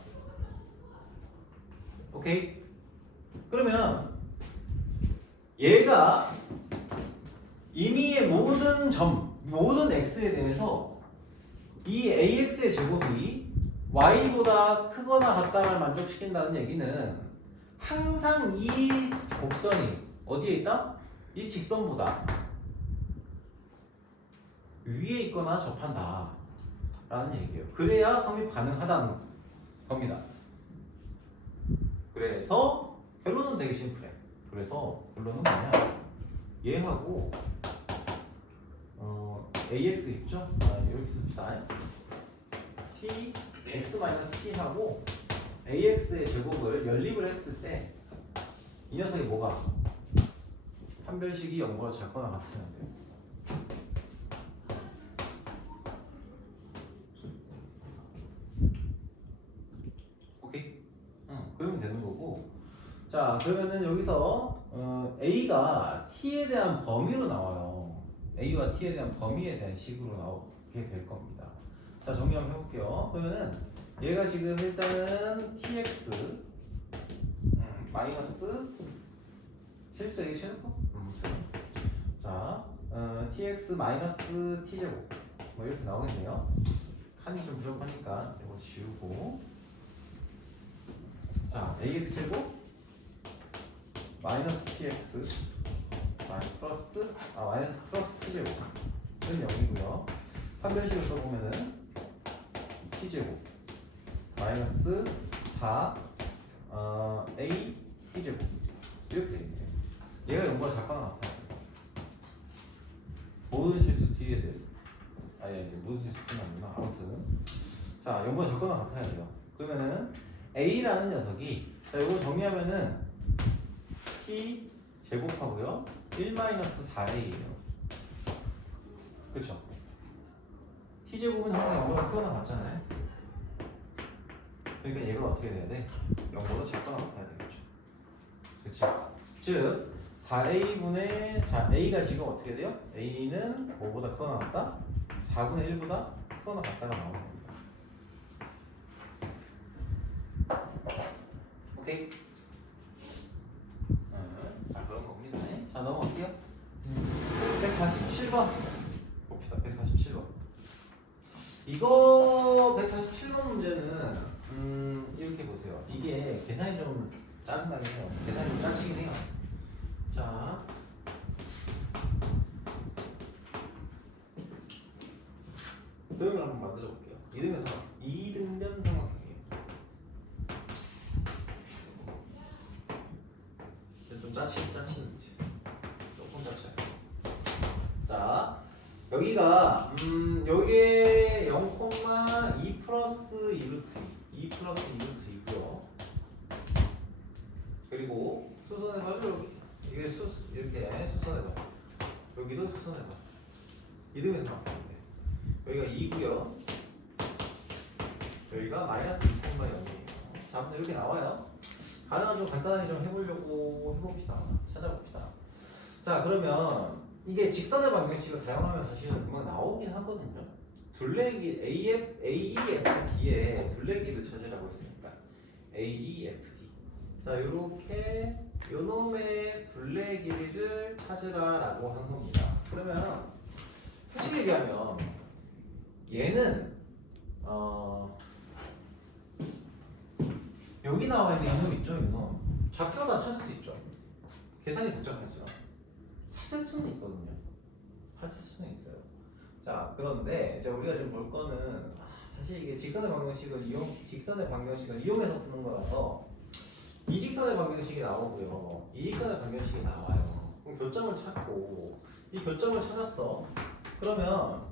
오케이? 그러면 얘가 임의의 모든 점, 모든 X에 대해서 이 AX의 제곱이 Y보다 크거나 같다를 만족시킨다는 얘기는 항상 이 곡선이 어디에 있다? 이 직선보다 위에 있거나 접한다 라는 얘기예요. 그래야 성립 가능하다는 겁니다. 그래서 결론은 되게 심플해. 그래서 결론은 뭐냐? 얘하고 AX 있죠? 여기 씁시다. T, X-T하고 AX의 제곱을 연립을 했을 때 이 녀석이 뭐가? 판별식이 0보다 작거나 같으면 돼요. 오케이? 그러면 되는 거고. 자, 그러면은 여기서 A가 T에 대한 범위로 나와요. A와 T에 대한 범위에 대한 식으로 나오게 될 겁니다. 자, 정리 한번 해볼게요. 그러면은 얘가 지금 일단은 TX 마이너스 실수 A 실수? 자, TX 마이너스 T제곱 뭐 이렇게 나오겠네요. 칸이 좀 부족하니까 이거 지우고, 자, AX 제곱 마이너스 TX 플러스 T제곱은 0이고요. 판별식을 써보면은 T제곱 마이너스 4 A T제곱 이렇게 되겠네요. 얘가 0보다 작거나 같아요. 모든 실수 T에 대해서 이제 모든 실수는 아니구나. 아무튼 자, 0보다 작거나 같아야 돼요. 그러면은 A라는 녀석이, 자, 이거 정리하면은 T 제곱하고요 1-4A예요. 그렇죠? T제곱은 항상 0보다 크거나 같잖아요. 그러니까 얘가 어떻게 돼야 돼? 0보다 작거나 같아야 되겠죠. 그렇죠? 즉 4A분의, 자, A가 지금 어떻게 돼요? A는 뭐보다 크거나 같다? 4분의 1보다 크거나 같다가 나오는 겁니다. 오케이? 자, 그런 겁니다. 자, 넘어갈게요. 147번 봅시다. 147번. 이거 147번 문제는 이렇게 보세요. 이게 계산이 좀 짜증나긴 해요. 계산이 좀 짜치긴 해요. 자, 도형을 한번 만들어 볼게요. 2등변 삼각형이에요. 좀 짜치는 문제. 조금 짜쳐요. 자, 여기가 여기에 0,2 플러스 2 플러스 2루트 있고요. 그리고 수선해봐죠. 이게 이렇게 수선해봐. 여기도 수선해봐. 이등변 삼각형인데 여기가 2고요. 여기가 마이너스 2,0이에요. 자, 아무튼 이렇게 나와요. 가능한 좀 간단하게 좀 해보려고 해봅시다. 찾아봅시다. 자, 그러면 이게 직선의 방정식을 사용하면 사실은 금방 나오긴 하거든요. 둘레기 AEFD에 둘레기를 찾으라고 했으니까 AEFD. 자, 요렇게 요놈의 둘레 길이를 찾으라라고 한 겁니다. 그러면 솔직히 얘기하면 얘는 여기 나와 있는 이놈 있죠, 이놈. 좌표가 다 찾을 수 있죠. 계산이 복잡하죠. 찾을 수는 있거든요. 찾을 수는 있어요. 자, 그런데 이제 우리가 지금 볼 거는 사실 이게 직선의 방정식을 이용해서 푸는 거라서 이직선의 방정식이 나오고요. 이직선의 방정식이 나와요. 그럼 교점을 찾고 이 교점을 찾았어. 그러면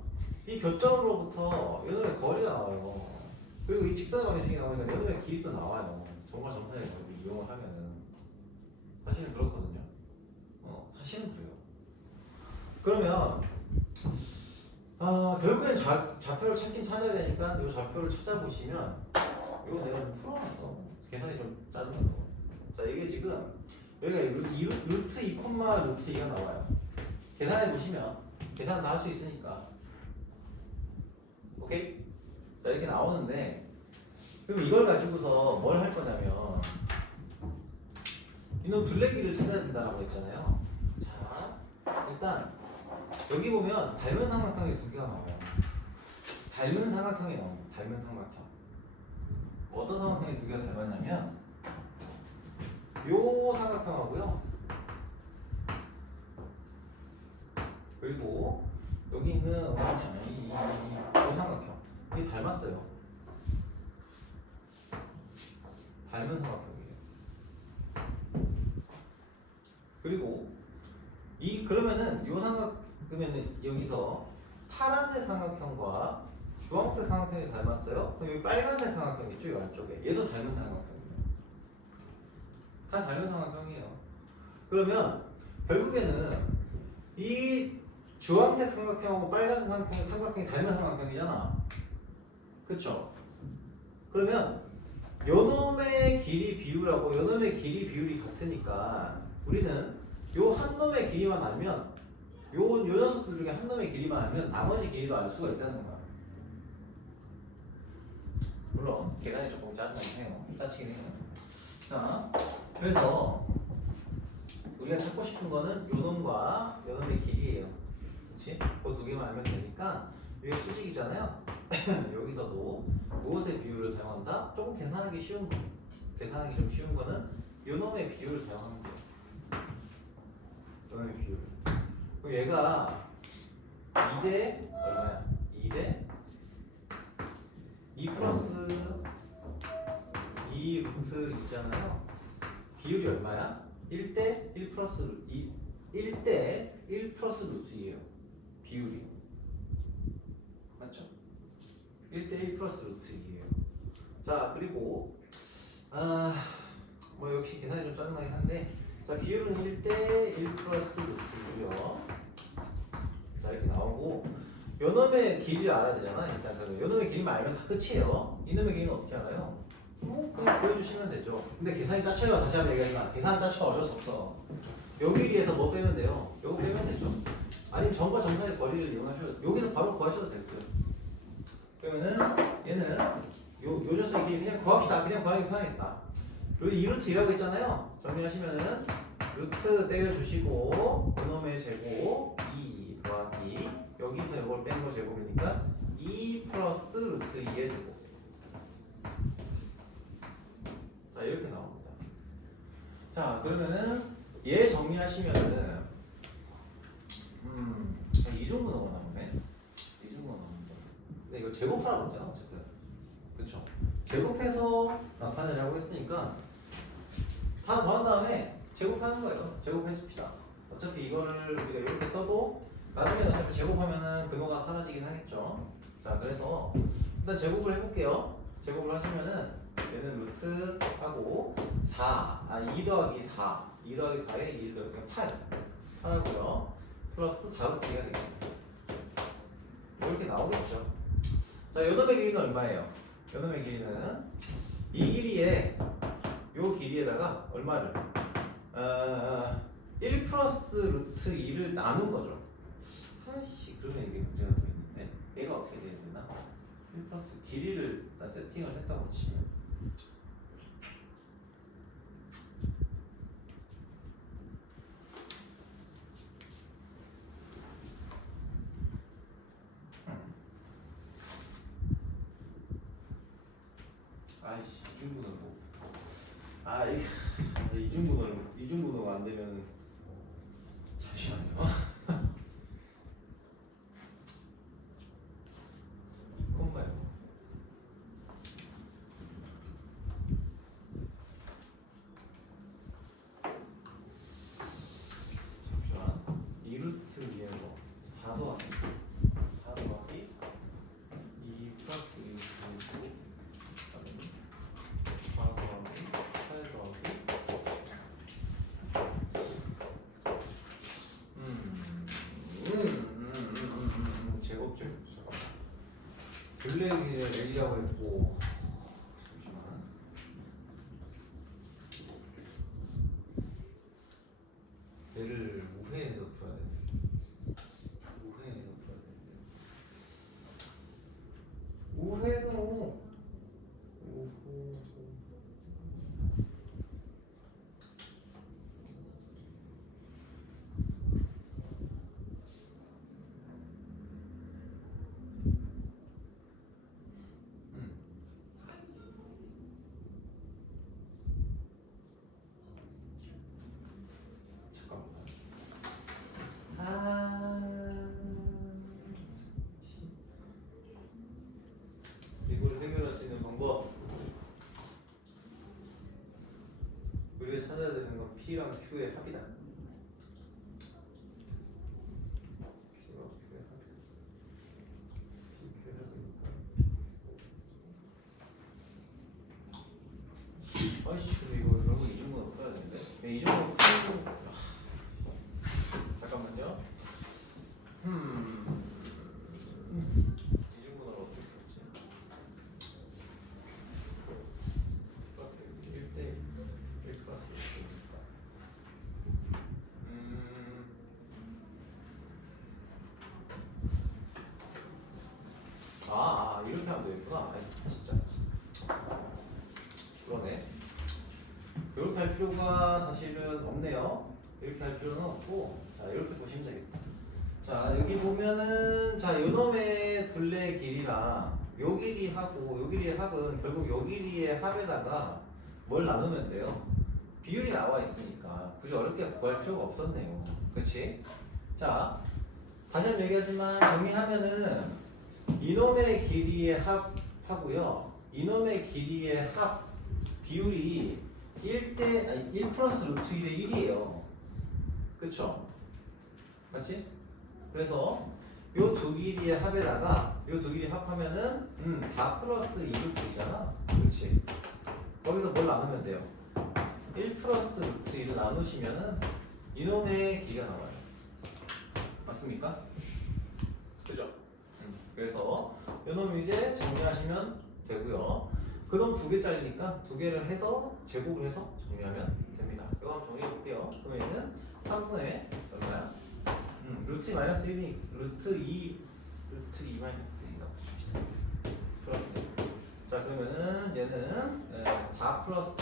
이 교점으로부터 이놈의 거리가 나와요. 그리고 이 직선의 방정식이 나오니까 이놈의 길이도 나와요. 정말 정사의 거리 이용을 하면은 사실은 그렇거든요. 사실은 그래요. 그러면 결국엔 좌표를 찾긴 찾아야 되니까 이 좌표를 찾아보시면 이거 내가 좀 풀어놨어. 계산이 좀 짜증나서. 자, 이게 지금 여기가 루트 2, 루트 2가 나와요. 계산해 보시면 계산 다 할 수 있으니까. 오케이? 자, 이렇게 나오는데 그럼 이걸 가지고서 뭘 할 거냐면 이놈 둘레길을 찾아야 된다고 했잖아요. 자, 일단 여기 보면 닮은 삼각형이 두 개가 나와요. 닮은 삼각형이 나옵니다. 닮은 삼각형. 어떤 삼각형이 두 개가 닮았냐면 요 삼각형하고요. 그리고 여기 있는 뭐냐 이 삼각형. 이게 닮았어요. 닮은 삼각형이에요. 그리고 그러면은 요 그러면은 여기서 파란색 삼각형과 주황색 삼각형이 닮았어요. 그럼 여기 빨간색 삼각형 있죠, 이 안쪽에. 얘도 닮은 삼각형이에요. 다 닮은 삼각형이에요. 그러면 결국에는 이 주황색 삼각형하고 빨간색 삼각형이 닮은 삼각형이잖아. 그쵸? 그러면 요놈의 길이 비율하고 요놈의 길이 비율이 같으니까 우리는 요 한 놈의 길이만 알면 요 녀석들 중에 한 놈의 길이만 알면 나머지 길이도 알 수가 있다는 거야. 물론 계산이 조금 짜증나긴 해요. 짜치긴 해요. 자, 그래서 우리가 찾고 싶은 거는 요 놈과 요 놈의 길이에요. 그렇지? 그 두 개만 알면 되니까 이게 수직이잖아요. 여기서도 무엇의 비율을 사용한다? 조금 계산하기 쉬운 거. 계산하기 좀 쉬운 거는 요 놈의 비율을 사용하는 거예요. 요 놈의 비율. 그럼 얘가 2대 얼마야? 2대 2 플러스 2 루트 있잖아요. 비율이 얼마야? 1대 1 플러스 2 1대 1 플러스 루트 2예요. 비율이 맞죠? 1대 1 플러스 루트 2예요. 자, 그리고 뭐 역시 계산이 좀 짜증나긴 한데, 자, 비율은 1대 1 플러스 루트 2고요. 자, 이렇게 나오고 요놈의 길이를 알아야 되잖아. 일단 요놈의 길이만 알면 다 끝이에요. 이놈의 길이는 어떻게 알아요? 그냥 구해주시면 되죠. 근데 계산이 짜쳐요. 다시 한번 얘기하지만 계산 짜쳐 어쩔 수 없어. 요 길이에서 뭐 빼면 돼요? 요거 빼면 되죠. 아니면 점과 점사의 거리를 이용하셔도, 여기서 바로 구하셔도 되고요. 그러면은 얘는 요 녀석의 길이 그냥 구합시다. 그냥 구하는 게 편하겠다. 여기 2루트 2라고 있잖아요. 정리하시면은 루트 때려주시고 요놈의 제곱 2 더하기 여기서 이걸 뺀 거 제곱이니까 2 플러스 루트 2의 제곱. 자, 이렇게 나옵니다. 자, 그러면은 얘 정리하시면은 이중분호가 나오네. 이중분호가 나옵니다. 근데 이거 제곱하라고 했잖아, 어쨌든. 그쵸? 제곱해서 나타내라고 했으니까 다 더한 다음에 제곱하는 거예요. 제곱해줍시다. 어차피 이거를 우리가 이렇게 써도 나중에 어차피 제곱하면은 근호가 사라지긴 하겠죠. 자, 그래서 일단 제곱을 해볼게요. 제곱을 하시면은 얘는 루트 하고 2 더하기 4 2 더하기 4에 2 더하기 8 하고요. 플러스 4루트 2가 되겠습니다. 이렇게 나오겠죠. 자, 요놈의 길이는 얼마예요? 요놈의 길이는 이 길이에 요 길이에다가 얼마를 1 플러스 루트 2를 나눈 거죠. 아이씨, 그러면 이게 문제가 또 있는데 얘가 어떻게 돼야 되나? 1 플러스 길이를 세팅을 했다고 치면 아이씨, 이중분호가 안 되면 잠시만요. 콤마요. 둘레 길이를 A라고 했고 잠시만 얘를 우회해서 풀어야 돼. 우회해서 풀어야 되는데 우회는 이걸 해결할 수 있는 방법 우리가 찾아야 되는 건 P랑 Q의 합이다. P와 Q의 합. P, Q의 합이니까. 아이씨, 근데 이거 결국 이중문으로 풀어야 되는데. 이중문으로 풀고 잠깐만요. 이중문으로 어떻게 풀지? 플러스 1대 1 플러스 1이니까. 이렇게 하면 되겠구나. 진짜. 그러네. 이렇게 할 필요가 사실은 없네요. 이렇게 할 필요는 없고, 자 이렇게 보시면 되겠다. 자 여기 보면은 자 요놈의 둘레 길이랑 요 길이하고 요 길이의 합은 결국 요 길이의 합에다가 뭘 나누면 돼요. 비율이 나와 있으니까 그저 어렵게 구할 필요가 없었네요. 그렇지? 자 다시 한번 얘기하지만 정리하면은 이놈의 길이의 합하고요 이놈의 길이의 합 비율이 1 플러스 루트 1의 1이에요. 그쵸? 맞지? 그래서 요 두 길이의 합에다가 요 두 길이 합하면은 4 플러스 2 루트이잖아. 그렇지? 거기서 뭘 나누면 돼요? 1 플러스 루트 2를 나누시면은 이놈의 길이가 나와요. 맞습니까? 그죠? 그래서 요놈 이제 정리하시면 되고요. 그놈 두 개짜리니까 두 개를 해서 제곱을 해서 정리하면 됩니다. 이거 한번 정리해 볼게요. 그러면은 3분의 얼마야? 루트 마이너스 1이 루트 2 마이너스 2가 플러스. 자 그러면은 얘는 4 플러스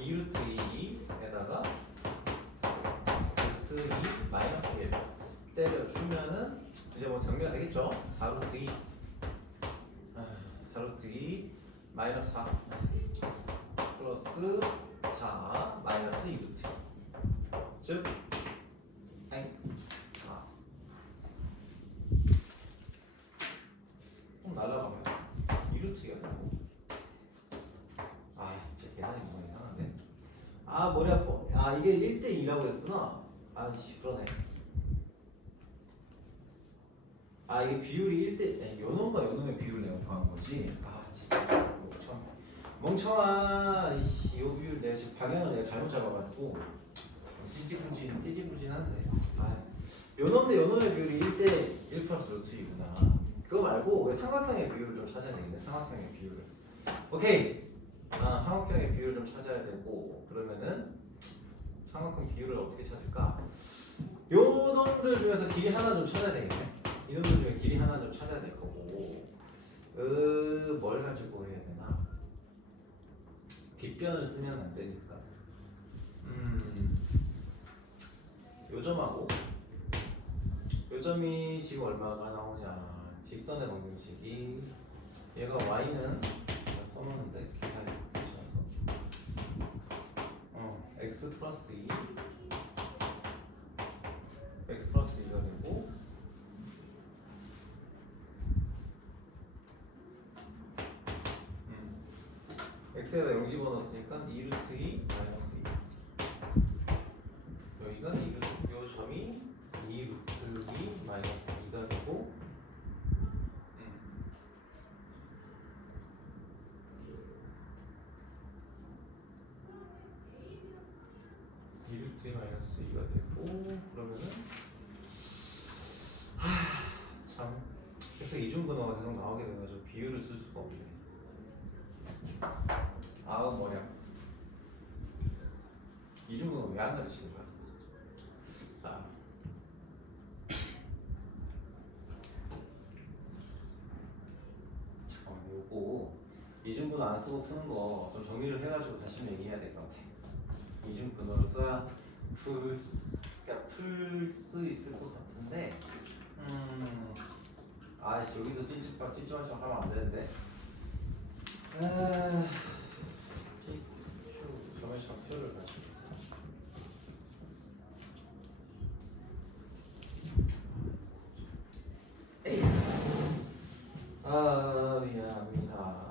2 루트 2에다가 루트 2 마이너스 1 때려주면은 이제 뭐 정리가 되겠죠? 4 루트 2 4 루트 2 마이너스 4 플러스 4 마이너스 2 루트 즉 4 날라가면 2 루트가 되고 진짜 계산이 너무 이상한데 머리 아파. 이게 1대2라고 했구나. 아이씨 그러네. 이게 비율이 1대 요놈과 요놈의 비율을 내가 구한 거지. 진짜 멍청아. 이씨 요 비율 내가 지금 방향을 내가 잘못 잡아가지고 찌찌부진한데. 요놈 대 요놈의 비율이 1대 1 플러스 루트 2구나. 그거 말고 우리 삼각형의 비율을 좀 찾아야 되겠네. 삼각형의 비율을. 오케이. 삼각형의 비율을 좀 찾아야 되고 그러면은 삼각형 비율을 어떻게 찾을까? 요 놈들 중에서 길이 하나 좀 찾아야 되겠네. 이놈들 중에 길이 하나 좀 찾아야 될 거고 뭘 가지고 해야 되나? 빗변을 쓰면 안 되니까 요점하고 요점이 지금 얼마가 나오냐? 직선의 방정식이 얘가 y는 써놓는데 계산이 괜찮아서 x 플러스 2 x 플러스 2가 되고 x에다 0 집어넣었으니까 2 루트 2 마이너스 2 여기가 요 점이 2 루트 2 마이너스 2가 되고 2 루트 2 마이너스 2가 되고 그러면은 참 계속 이중근호가 계속 나오게 돼가지고 비율을 쓸 수가 없네. 아우 머리야. 이중근호 왜 안 가르치는 거야? 자, 잠깐만 요거 이중근호 안 쓰고 푸는 거 좀 정리를 해가지고 다시 얘기해야 될 것 같아. 이중근호를 써야 풀 수 있을 것 같은데 아이씨 여기서 찝찝하면 안 되는데 점의 좌표를 가지고 있어요. 미안합니다.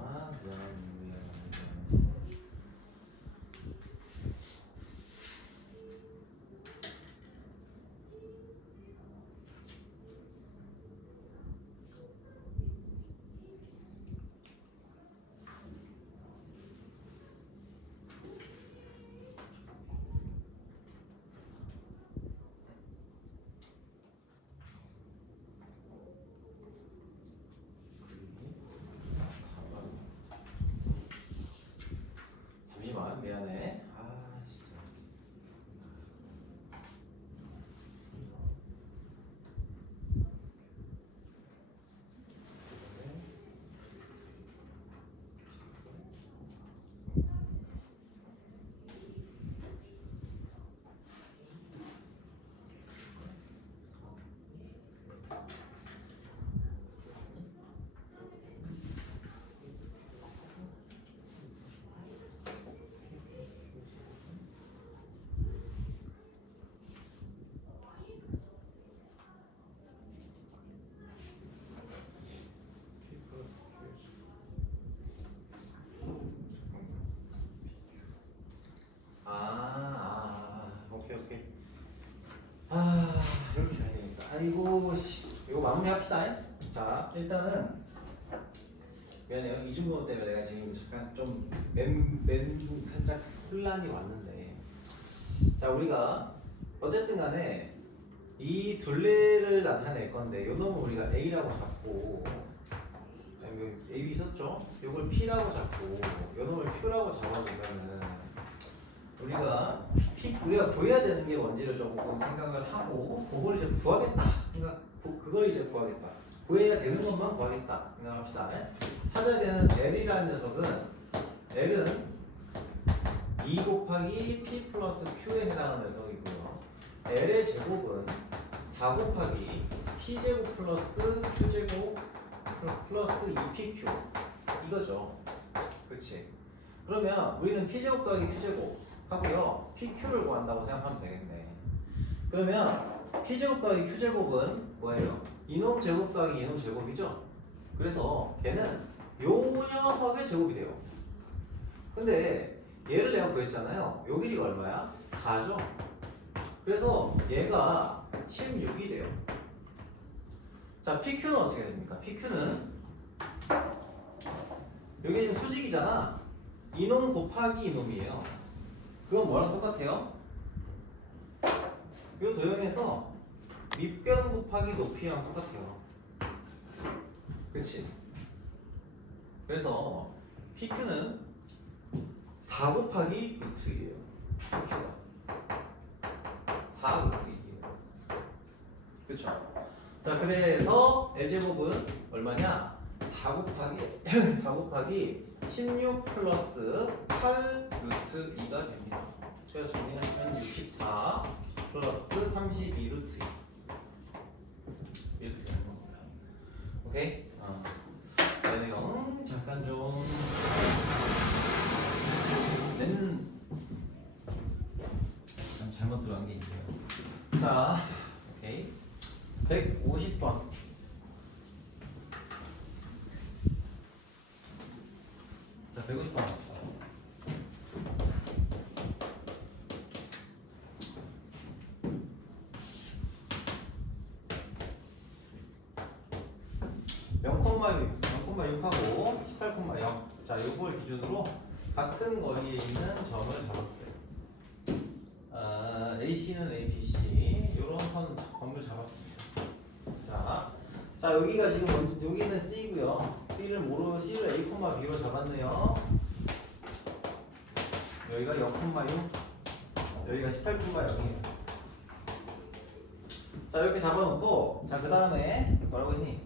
잠시만 미안해. 아 진짜. 오케이. 이렇게 가야 되니까. 아이고, 씨. 이거 마무리합시다. 자, 일단은 미안해요. 이중근호 때문에 내가 지금 잠깐 좀 살짝 혼란이 왔는데. 자, 우리가 어쨌든 간에 이 둘레를 나타낼 건데, 요 놈은 우리가 A라고 잡고, 자, 여기 A, B 썼죠? 요걸 P라고 잡고, 요 놈을 Q라고 잡아주면은, 우리가 구해야 되는 게 뭔지를 조금 생각을 하고 그걸 이제 구하겠다. 그걸 이제 구하겠다. 구해야 되는 것만 구하겠다. 생각합시다. 찾아야 되는 L이라는 녀석은 L은 2 곱하기 P 플러스 Q에 해당하는 녀석이고요. L의 제곱은 4 곱하기 P제곱 플러스 Q제곱 플러스 2PQ 이거죠. 그렇지. 그러면 우리는 P제곱 더하기 Q제곱 하고요. PQ를 구한다고 생각하면 되겠네. 그러면 P제곱 더하기 Q제곱은 뭐예요? 이놈 제곱 더하기 이놈 제곱이죠? 그래서 걔는 요 녀석의 제곱이 돼요. 근데 얘를 내가 구했잖아요. 요 길이가 얼마야? 4죠? 그래서 얘가 16이 돼요. 자, PQ는 어떻게 됩니까? PQ는 여기 지금 수직이잖아. 이놈 곱하기 이놈이에요. 그건 뭐랑 똑같아요? 이 도형에서 밑변 곱하기 높이랑 똑같아요. 그치? 그래서 PQ는 4 곱하기 루트이에요. PQ가 4 루트이에요. 그쵸? 자, 그래서 L제곱은 얼마냐? 4 곱하기 16 플러스 8 루트 2가 됩니다. 그래서 정리하시면 64 플러스 32 루트 2 이렇게 되는 겁니다. 오케이? 내용 잠깐 좀 잘못 들어간 게 있네요. 자, 오케이. 150번. 자, 150번 합시다. 하고 18,0. 자, 요걸 기준으로 같은 거리에 있는 점을 잡았어요. AC는 ABC 이런 선 건물 잡았습니다. 자, 자 여기가 지금 여기는 C고요. C를 C를 A, B로 잡았네요. 여기가 0,6, 여기가 18,0이에요. 자 이렇게 잡아놓고 자 그 다음에 뭐라고 했니?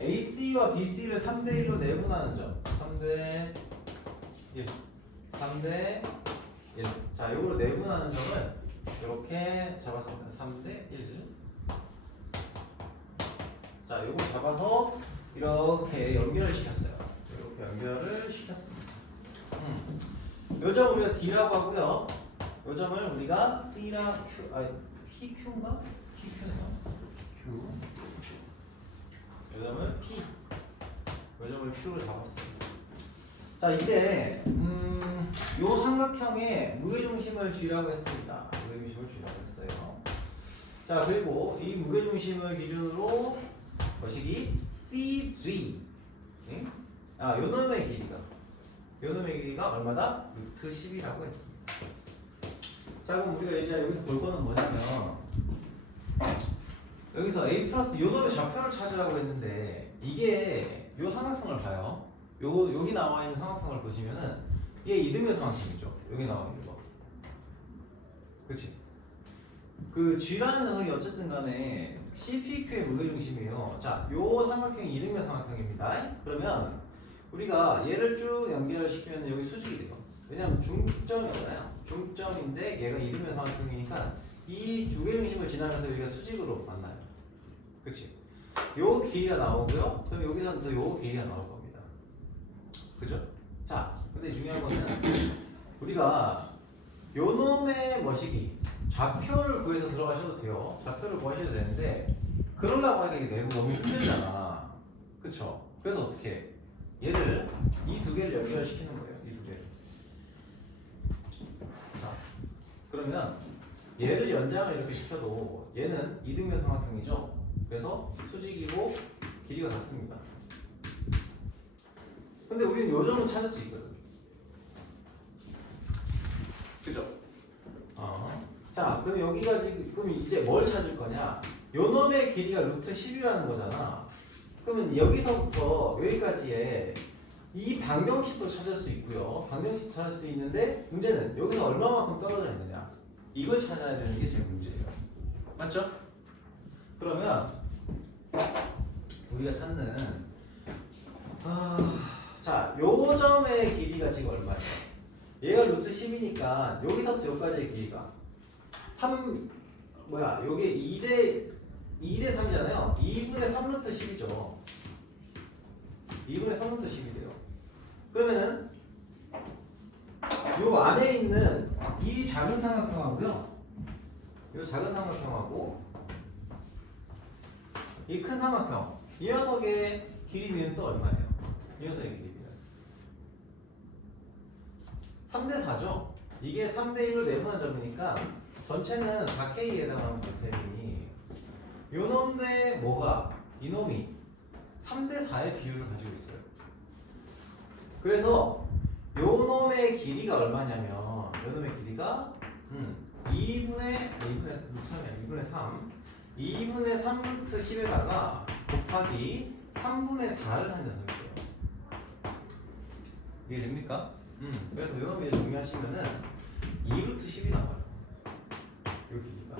AC와 BC를 3대1로 내분하는 점 3대 1 3대 1. 자 이걸로 내분하는 점을 이렇게 잡았습니다. 3대 1. 자 이거 잡아서 이렇게 연결을 시켰어요. 이렇게 연결을 시켰습니다. 요 점 우리가 D라고 하고요. 요 점을 우리가 C라 Q, PQ인가? PQ네요. Q. 요 점을 P. 요 점을 Q로 잡았습니다. 자 이제 요 삼각형의 무게중심을 G라고 했습니다. 무게중심을 G라고 했어요. 자 그리고 이 무게중심을 기준으로 거시기 CG. 네? 요놈의 길이가 얼마다? 루트 10이라고 했습니다. 자 그럼 우리가 이제 여기서 볼 거는 뭐냐면 여기서 A 플러스 요놈의 좌표를 찾으라고 했는데 이게 요 삼각형을 봐요. 여기 나와 있는 삼각형을 보시면은 이게 이등변 삼각형이죠. 여기 나와 있는 거. 그치? 그 G라는 녀석이 어쨌든 간에 CPQ의 무게중심이에요. 자, 요 삼각형이 이등변 삼각형입니다. 그러면 우리가 얘를 쭉 연결시키면 여기 수직이 돼요. 왜냐면 중점이잖아요. 중점인데 얘가 이등변 삼각형이니까 이 무게중심을 지나면서 여기가 수직으로 만나요. 그치? 요 길이가 나오고요. 그럼 여기서부터 요 길이가 나올 겁니다. 그죠? 자, 근데 중요한 거는 우리가 요 놈의 머시기 좌표를 구해서 들어가셔도 돼요. 좌표를 구하셔도 되는데 그러려고 하니까 이게 너무 힘들잖아. 그쵸? 그래서 어떻게 해? 얘를 이 두 개를 연결시키는 거예요. 이 두 개를. 자, 그러면 얘를 연장을 이렇게 시켜도 얘는 이등변 삼각형이죠. 그래서 수직이고 길이가 같습니다. 근데 우리는 요 점은 찾을 수 있거든. 그죠? 자, 그럼 여기가 지금 그럼 이제 뭘 찾을 거냐? 요 놈의 길이가 루트 10이라는 거잖아. 그러면 여기서부터 여기까지의 이 반경식도 찾을 수 있고요. 반경식도 찾을 수 있는데 문제는 여기서 얼마만큼 떨어져 있느냐? 이걸 찾아야 되는 게 제일 문제예요. 맞죠? 그러면 우리가 찾는 자, 요 점의 길이가 지금 얼마예요? 얘가 루트 10이니까 여기서부터 여기까지의 길이가 요게 2대 3이잖아요. 2분의 3 루트 10이죠. 2분의 3 루트 10이 돼요. 그러면은 요 안에 있는 이 작은 삼각형하고요. 요 작은 삼각형하고 이 큰 삼각형. 이 녀석의 길이는 또 얼마예요? 이 녀석의 길이는 3대 4죠. 이게 3대 1로 내분한 점이니까 전체는 4K에 해당하는 셈이니 요놈 대 뭐가? 이놈이 3대 4의 비율을 가지고 있어요. 그래서 요놈의 길이가 얼마냐면 요놈의 길이가 2분의 3 2분의 3 루트 10에다가 곱하기 3분의 4를 한 녀석이에요. 이해 됩니까? 그래서 요놈이 정리하시면은 2 루트 10이 나와요. 요 길이가.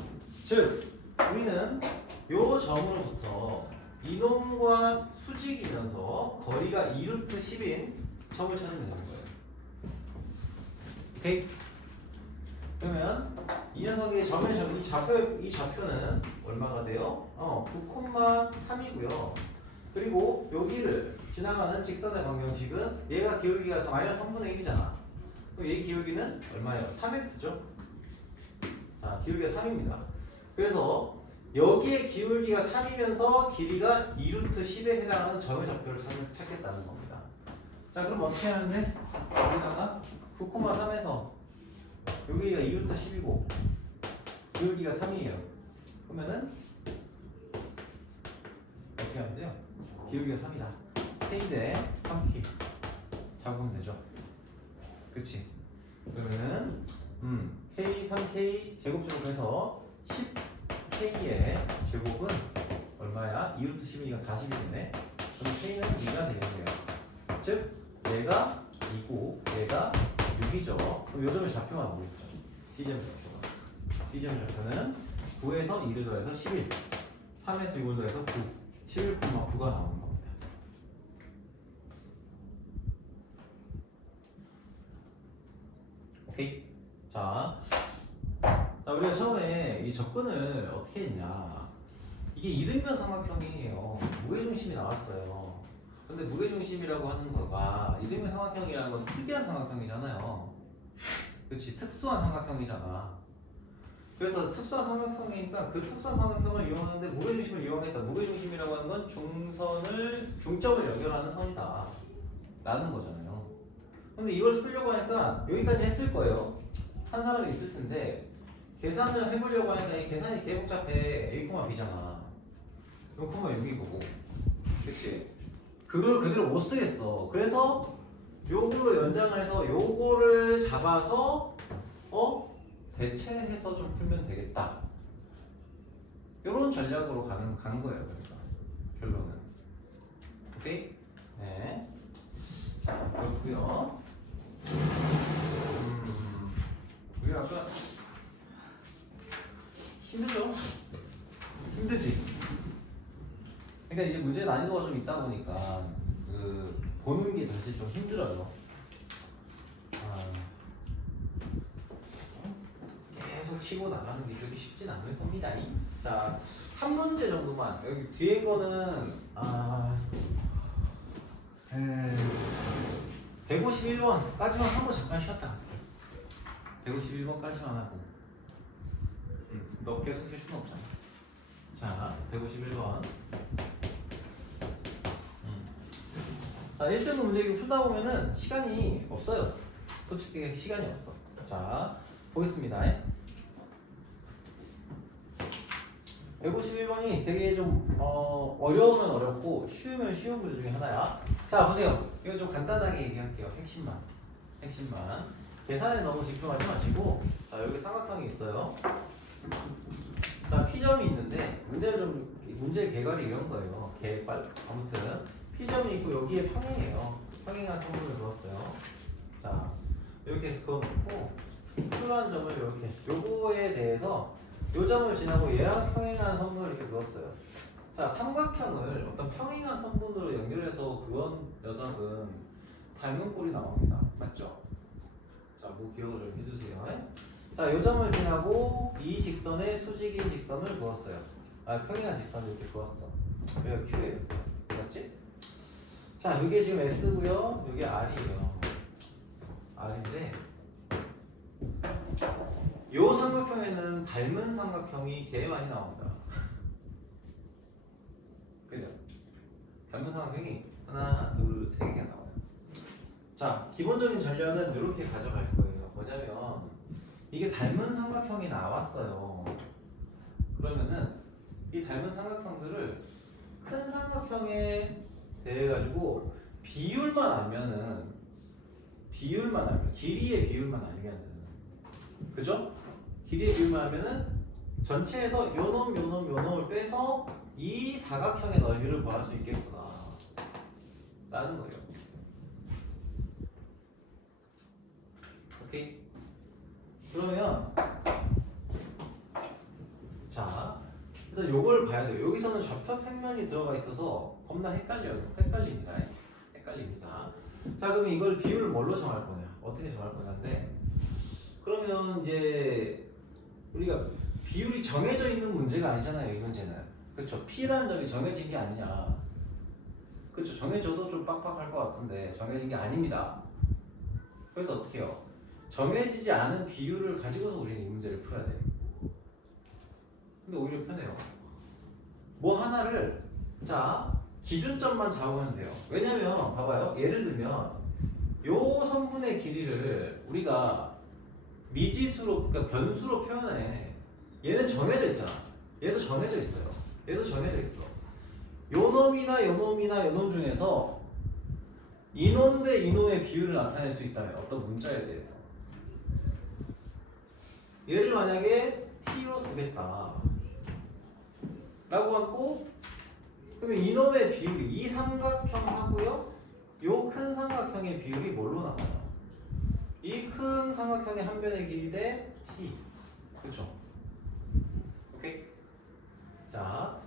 즉 우리는 요 점으로부터 이놈과 수직이면서 거리가 2 루트 10인 점을 찾으면 되는 거예요. 오케이? 그러면 이 녀석의 이 좌표는 얼마가 돼요? 9,3이고요. 그리고 여기를 지나가는 직선의 방정식은 얘가 기울기가 마이너스 3분의 1이잖아. 그럼 얘 기울기는 얼마예요? 3x죠? 자, 기울기가 3입니다. 그래서 여기에 기울기가 3이면서 길이가 2 루트 10에 해당하는 점의 좌표를 찾겠다는 겁니다. 자, 그럼 어떻게 하는데? 여기다가 9,3에서 여기가 2 루트 10이고 기울기가 3이에요. 그러면은 어떻게 하면 돼요? 기울기가 3이다. K 대 3K 잡으면 되죠. 그치? 그러면은 K, 3K 제곱적으로 해서 10K의 제곱은 얼마 얼마야? 2루트 12가 40이겠네. 그럼 K는 2가 되겠네요. 즉 얘가 2고 얘가 6이죠. 그럼 요 점의 좌표가 나오겠죠. C점의 좌표가. C점의 좌표는 9에서 2를 더해서 11, 3에서 6을 더해서 9, 11,9가 나오는 겁니다. 오케이. 자, 우리가 처음에 이 접근을 어떻게 했냐. 이게 이등변 삼각형이에요. 무게중심이 나왔어요. 근데 무게중심이라고 하는 거가 이등변 삼각형이라는 건 특이한 삼각형이잖아요. 그렇지, 특수한 삼각형이잖아. 그래서 특수한 삼각형이니까 그 특수한 삼각형을 이용하는데 무게중심을 이용했다. 무게중심이라고 하는 건 중점을 연결하는 선이다 라는 거잖아요. 근데 이걸 풀려고 하니까 여기까지 했을 거예요. 한 사람이 있을 텐데 계산을 해보려고 하니까 이 계산이 개 복잡해. A, B잖아. 0,6이고, 그치? 그걸 그대로 못 쓰겠어. 그래서 요거로 연장을 해서 요거를 잡아서 대체해서 좀 풀면 되겠다. 요런 전략으로 가는 거예요. 그러니까 결론은. 오케이? 네. 자, 그렇고요. 우리 아까 힘들죠? 힘들지? 그러니까 이제 문제 난이도가 좀 있다 보니까 그 보는 게 사실 좀 힘들어요. 계속 치고 나가는 게 그렇게 쉽진 않을 겁니다. 자, 한 문제 정도만. 여기 뒤에 거는 151번까지만 하고 잠깐 쉬었다. 151번까지만 하고. 너 계속 쉴 수는 없잖아. 자, 151번. 자, 1등 문제 풀다 보면은 시간이 없어요. 솔직히 시간이 없어. 자, 보겠습니다. 151번이 되게 좀 어려우면 어렵고 쉬우면 쉬운 문제 중에 하나야. 자, 보세요. 이거 좀 간단하게 얘기할게요. 핵심만. 계산에 너무 집중하지 마시고, 자, 여기 삼각형이 있어요. 자, P점이 있는데 문제 개괄이 이런 거예요. 아무튼 P점이 있고 여기에 평행이에요. 평행한 선분을 그었어요. 자, 이렇게 해서 그어놓고 Q라는 점을 이렇게, 요거에 대해서 요 점을 지나고 얘랑 평행한 선분을 이렇게 그었어요. 자, 삼각형을 어떤 평행한 선분으로 연결해서 그은 녀석은 닮은 꼴이 나옵니다. 맞죠? 자, 뭐 기억을 좀 해주세요. 자, 요 점을 지나고 이 직선에 수직인 직선을 그었어요. 평행한 직선을 이렇게 그었어. 여기가 Q예요. 맞지? 자, 이게 지금 S고요. 이게 R이에요. R인데 요 삼각형에는 닮은 삼각형이 되게 많이 나옵니다. 그죠? 닮은 삼각형이 하나, 둘, 세 개가 나와요. 자, 기본적인 전략은 이렇게 가져갈 거예요. 뭐냐면 이게 닮은 삼각형이 나왔어요. 그러면은 이 닮은 삼각형들을 큰 삼각형에 대해 가지고 비율만 알면 길이의 비율만 알면은, 그죠? 길이의 비율만 알면은 전체에서 요놈을 빼서 이 사각형의 넓이를 구할 수 있겠구나 라는 거예요. 오케이? 그러면 자, 일단 요걸 봐야 돼요. 여기서는 좌표 평면이 들어가 있어서 겁나 헷갈립니다. 자, 그럼 이걸 비율을 뭘로 정할 거냐? 어떻게 정할 거냐인데, 그러면 이제 우리가 비율이 정해져 있는 문제가 아니잖아요. 이 문제는. 그렇죠? P라는 점이 정해진 게 아니냐. 그렇죠? 정해져도 좀 빡빡할 것 같은데 정해진 게 아닙니다. 그래서 어떻게 해요? 정해지지 않은 비율을 가지고서 우리는 이 문제를 풀어야 돼요. 근데 오히려 편해요. 뭐 하나를, 자, 기준점만 잡으면 돼요. 왜냐면 봐봐요. 예를 들면 요 선분의 길이를 우리가 미지수로, 그러니까 변수로 표현해. 얘는 정해져 있잖아. 얘도 정해져 있어요. 얘도 정해져 있어. 요 놈 중에서 이놈 대 이놈의 비율을 나타낼 수 있다면 어떤 문자에 대해서 얘를 만약에 t로 두겠다 라고 하고 그러면 이놈의 비율이 이 삼각형하고요 요 큰 삼각형의 비율이 뭘로 나와요? 이 큰 삼각형의 한 변의 길이 대 t. 그쵸? 오케이? 자,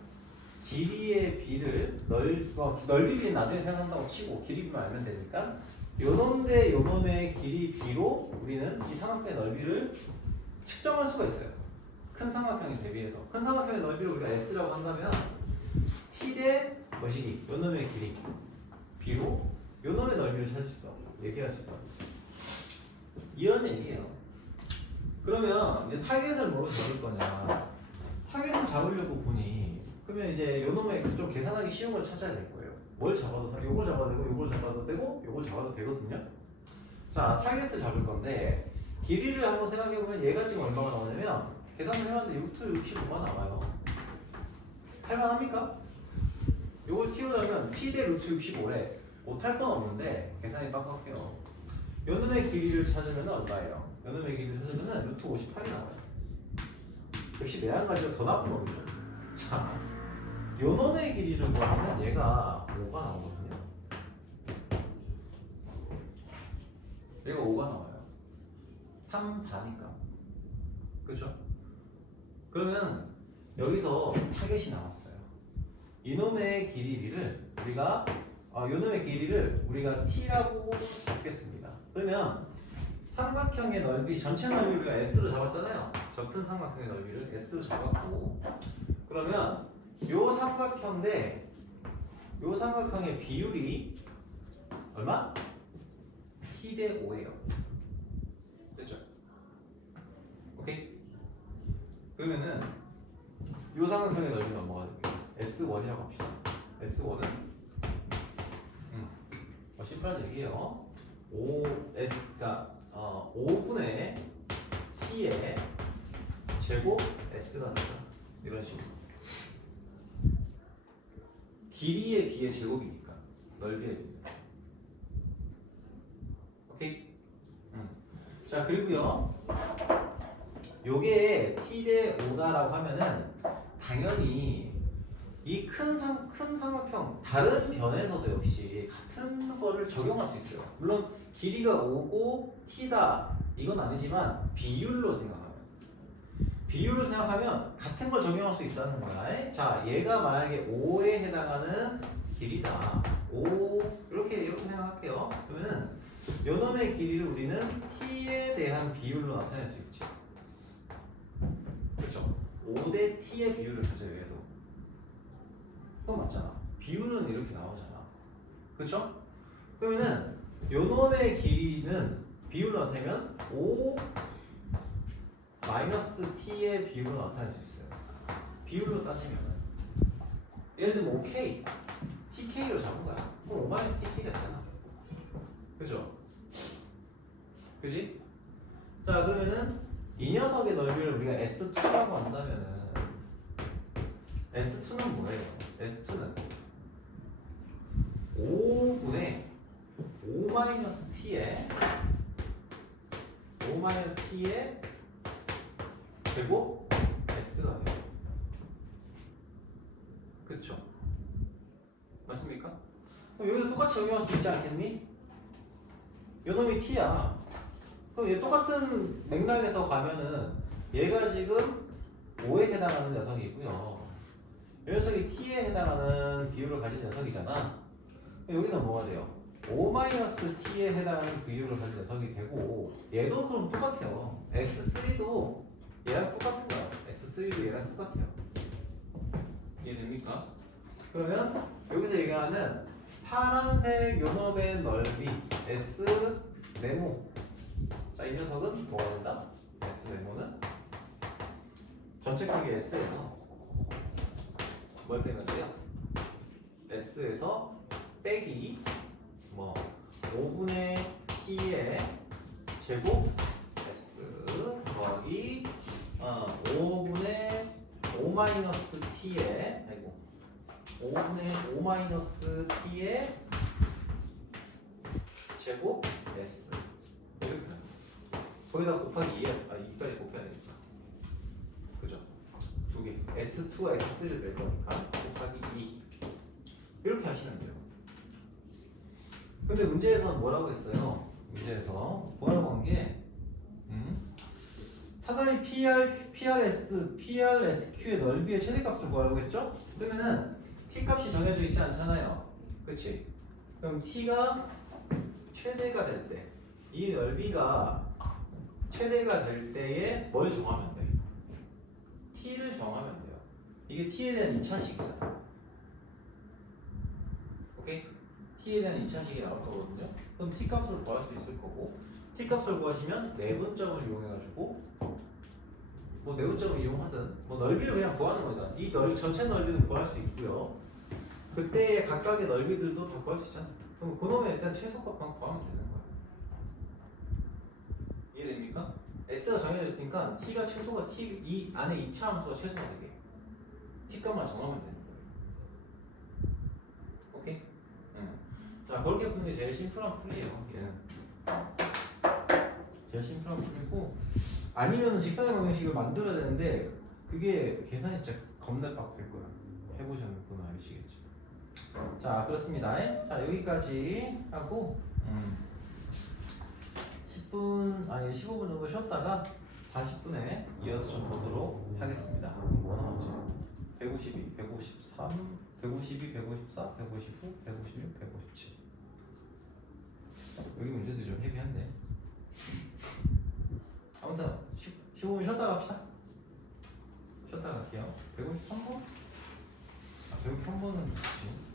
길이의 비를 넓이 비는 나중에 생각한다고 치고 길이 비만 알면 되니까 요놈 대 요놈의 길이 b로 우리는 이 삼각형의 넓이를 측정할 수가 있어요. 큰 삼각형에 대비해서 큰 삼각형의 넓이를 우리가 s라고 한다면 t 대 뭐시기? 요놈의 길이 b로 요놈의 넓이를 찾을 수 있다고 얘기할 수 있다고 이런 얘기예요. 그러면 이제 타겟을 뭐로 잡을 거냐? 타겟을 잡으려고 보니 그러면 이제 요놈의 좀 계산하기 쉬운 걸 찾아야 될 거예요. 뭘 잡아도 요걸 잡아도 되고 요걸 잡아도 되고 요걸 잡아도 되거든요. 자, 타겟을 잡을 건데 길이를 한번 생각해 보면 얘가 지금 얼마가 나오냐면 계산을 해봤는데 루트 65가 나와요. 할만합니까? 요걸 t로 달면 t 대 루트 65래. 못할 건 없는데 계산이 빡빡해요. 요놈의 길이를 찾으면 얼마예요? 요놈의 길이를 찾으면 루트 58이 나와요. 역시 매한가지로 더 나쁜 놈이죠. 자, 요놈의 길이를 구하면 얘가 5가 나오거든요. 얘가 5가 나와요. 3, 4니까. 그렇죠? 그러면 여기서 타겟이 나왔어요. 이놈의 길이를 우리가 요놈의 길이를 우리가 t라고 잡겠습니다. 그러면 삼각형의 넓이 전체 넓이를 우리가 s로 잡았잖아요. 저 큰 삼각형의 넓이를 s로 잡았고 그러면 요 삼각형 대 요 삼각형의 비율이 얼마? t 대 5예요. 됐죠? 오케이? 그러면은 요 삼각형의 넓이는 얼마가 될까요? S1이라고 합시다. S1은 심플한 얘기예요. 5분의 t의 제곱 s가 되죠. 이런 식으로. 길이의 b의 제곱이니까 넓이의 b. 오케이? 자, 그리고요. 요게 t 대 5다라고 하면은 당연히 이 큰 삼각형 다른 변에서도 역시 같은 거를 적용할 수 있어요. 물론 길이가 5고 t다 이건 아니지만 비율로 생각하면 같은 걸 적용할 수 있다는 거야. 자, 얘가 만약에 5에 해당하는 길이다. 5 이렇게 생각할게요. 그러면은 요놈의 길이를 우리는 t에 대한 비율로 나타낼 수 있지. 그렇죠? 5대 t의 비율을 가져요. 얘도. 그건 맞잖아. 비율은 이렇게 나오잖아. 그쵸? 그러면은 요놈의 길이는 비율로 나타내면 5 마이너스 t의 비율로 나타낼 수 있어요. 비율로 따지면은 예를 들면 5k tk로 잡은 거야. 그럼 5 마이너스 tk가 있잖아. 그죠? 그지? 자, 그러면은 이 녀석의 넓이를 우리가 S2라고 한다면은 S2는 뭐예요? S2는 5분의 5-t의 제곱 S가 돼요. 그렇죠? 맞습니까? 그럼 여기도 똑같이 적용할 수 있지 않겠니? 요놈이 T야. 그럼 얘 똑같은 맥락에서 가면은 얘가 지금 5에 해당하는 녀석이고요. 이 녀석이 t에 해당하는 비율을 가진 녀석이잖아. 여기는 뭐가 돼요? 5-t에 해당하는 비율을 가진 녀석이 되고 얘도 그럼 똑같아요. S3도 얘랑 똑같은 거야. S3도 얘랑 똑같아요. 이해됩니까? 그러면 여기서 얘기하는 파란색 요놈의 넓이 S 네모. 자, 이 녀석은 뭐가 된다? S 네모는 전체 크기 S에서 뭘 빼면 돼요? S에서 빼기 5분의 t의 제곱 S 더하기 5분의 5-t의 5분의 5-t의 제곱 S 이렇게 거기다 곱하기 2까지 곱해야 되니까 그죠? 두 개 S2와 S3를 뺄 거니까 곱하기 2 이렇게 하시면 돼요. 근데 문제에서는 뭐라고 했어요? 문제에서 뭐라고 한 게 사다리 PRSQ의 넓이의 최대값을 구하라고 했죠? 그러면은 t 값이 정해져 있지 않잖아요. 그치? 그럼 t가 최대가 될 때, 이 넓이가 최대가 될 때에 뭘 정하면 돼? t를 정하면 돼요. 이게 t에 대한 2차식이잖아. 오케이? t에 대한 2차식이 나올 거거든요. 그럼 t 값을 구할 수 있을 거고, t 값을 구하시면 내분점을 이용해가지고 뭐 내분점을 이용하든 뭐 넓이를 그냥 구하는 거니까 이 전체 넓이도 구할 수 있고요. 그때의 각각의 넓이들도 다 구할 수 있잖아. 그럼 그놈의 일단 최소값만 구하면 되는 거야. 이해됩니까? S가 정해져 있으니까 T가 최소가 이 안에 2차 함수가 최소가 되게 T 값만 정하면 되는 거예요. 오케이? 응. 자, 그렇게 푸는 게 제일 심플한 풀이에요. 얘는 제일 심플한 풀이고, 아니면 직선의 방정식을 만들어야 되는데 그게 계산이 진짜 겁나 빡셀 거야. 해보시는 분은 아시겠죠. 자, 그렇습니다. 자, 여기까지 하고 10분 아니 15분 정도 쉬었다가 40분에 이어서 좀 보도록 하겠습니다. 뭐 나왔죠? 152, 153, 152, 154, 159, 156, 157. 여기 문제들이 좀 헤비한데. 아무튼 15분 쉬었다가 합시다. 쉬었다가 갈게요. 153번? 아, 153번은 뭐지?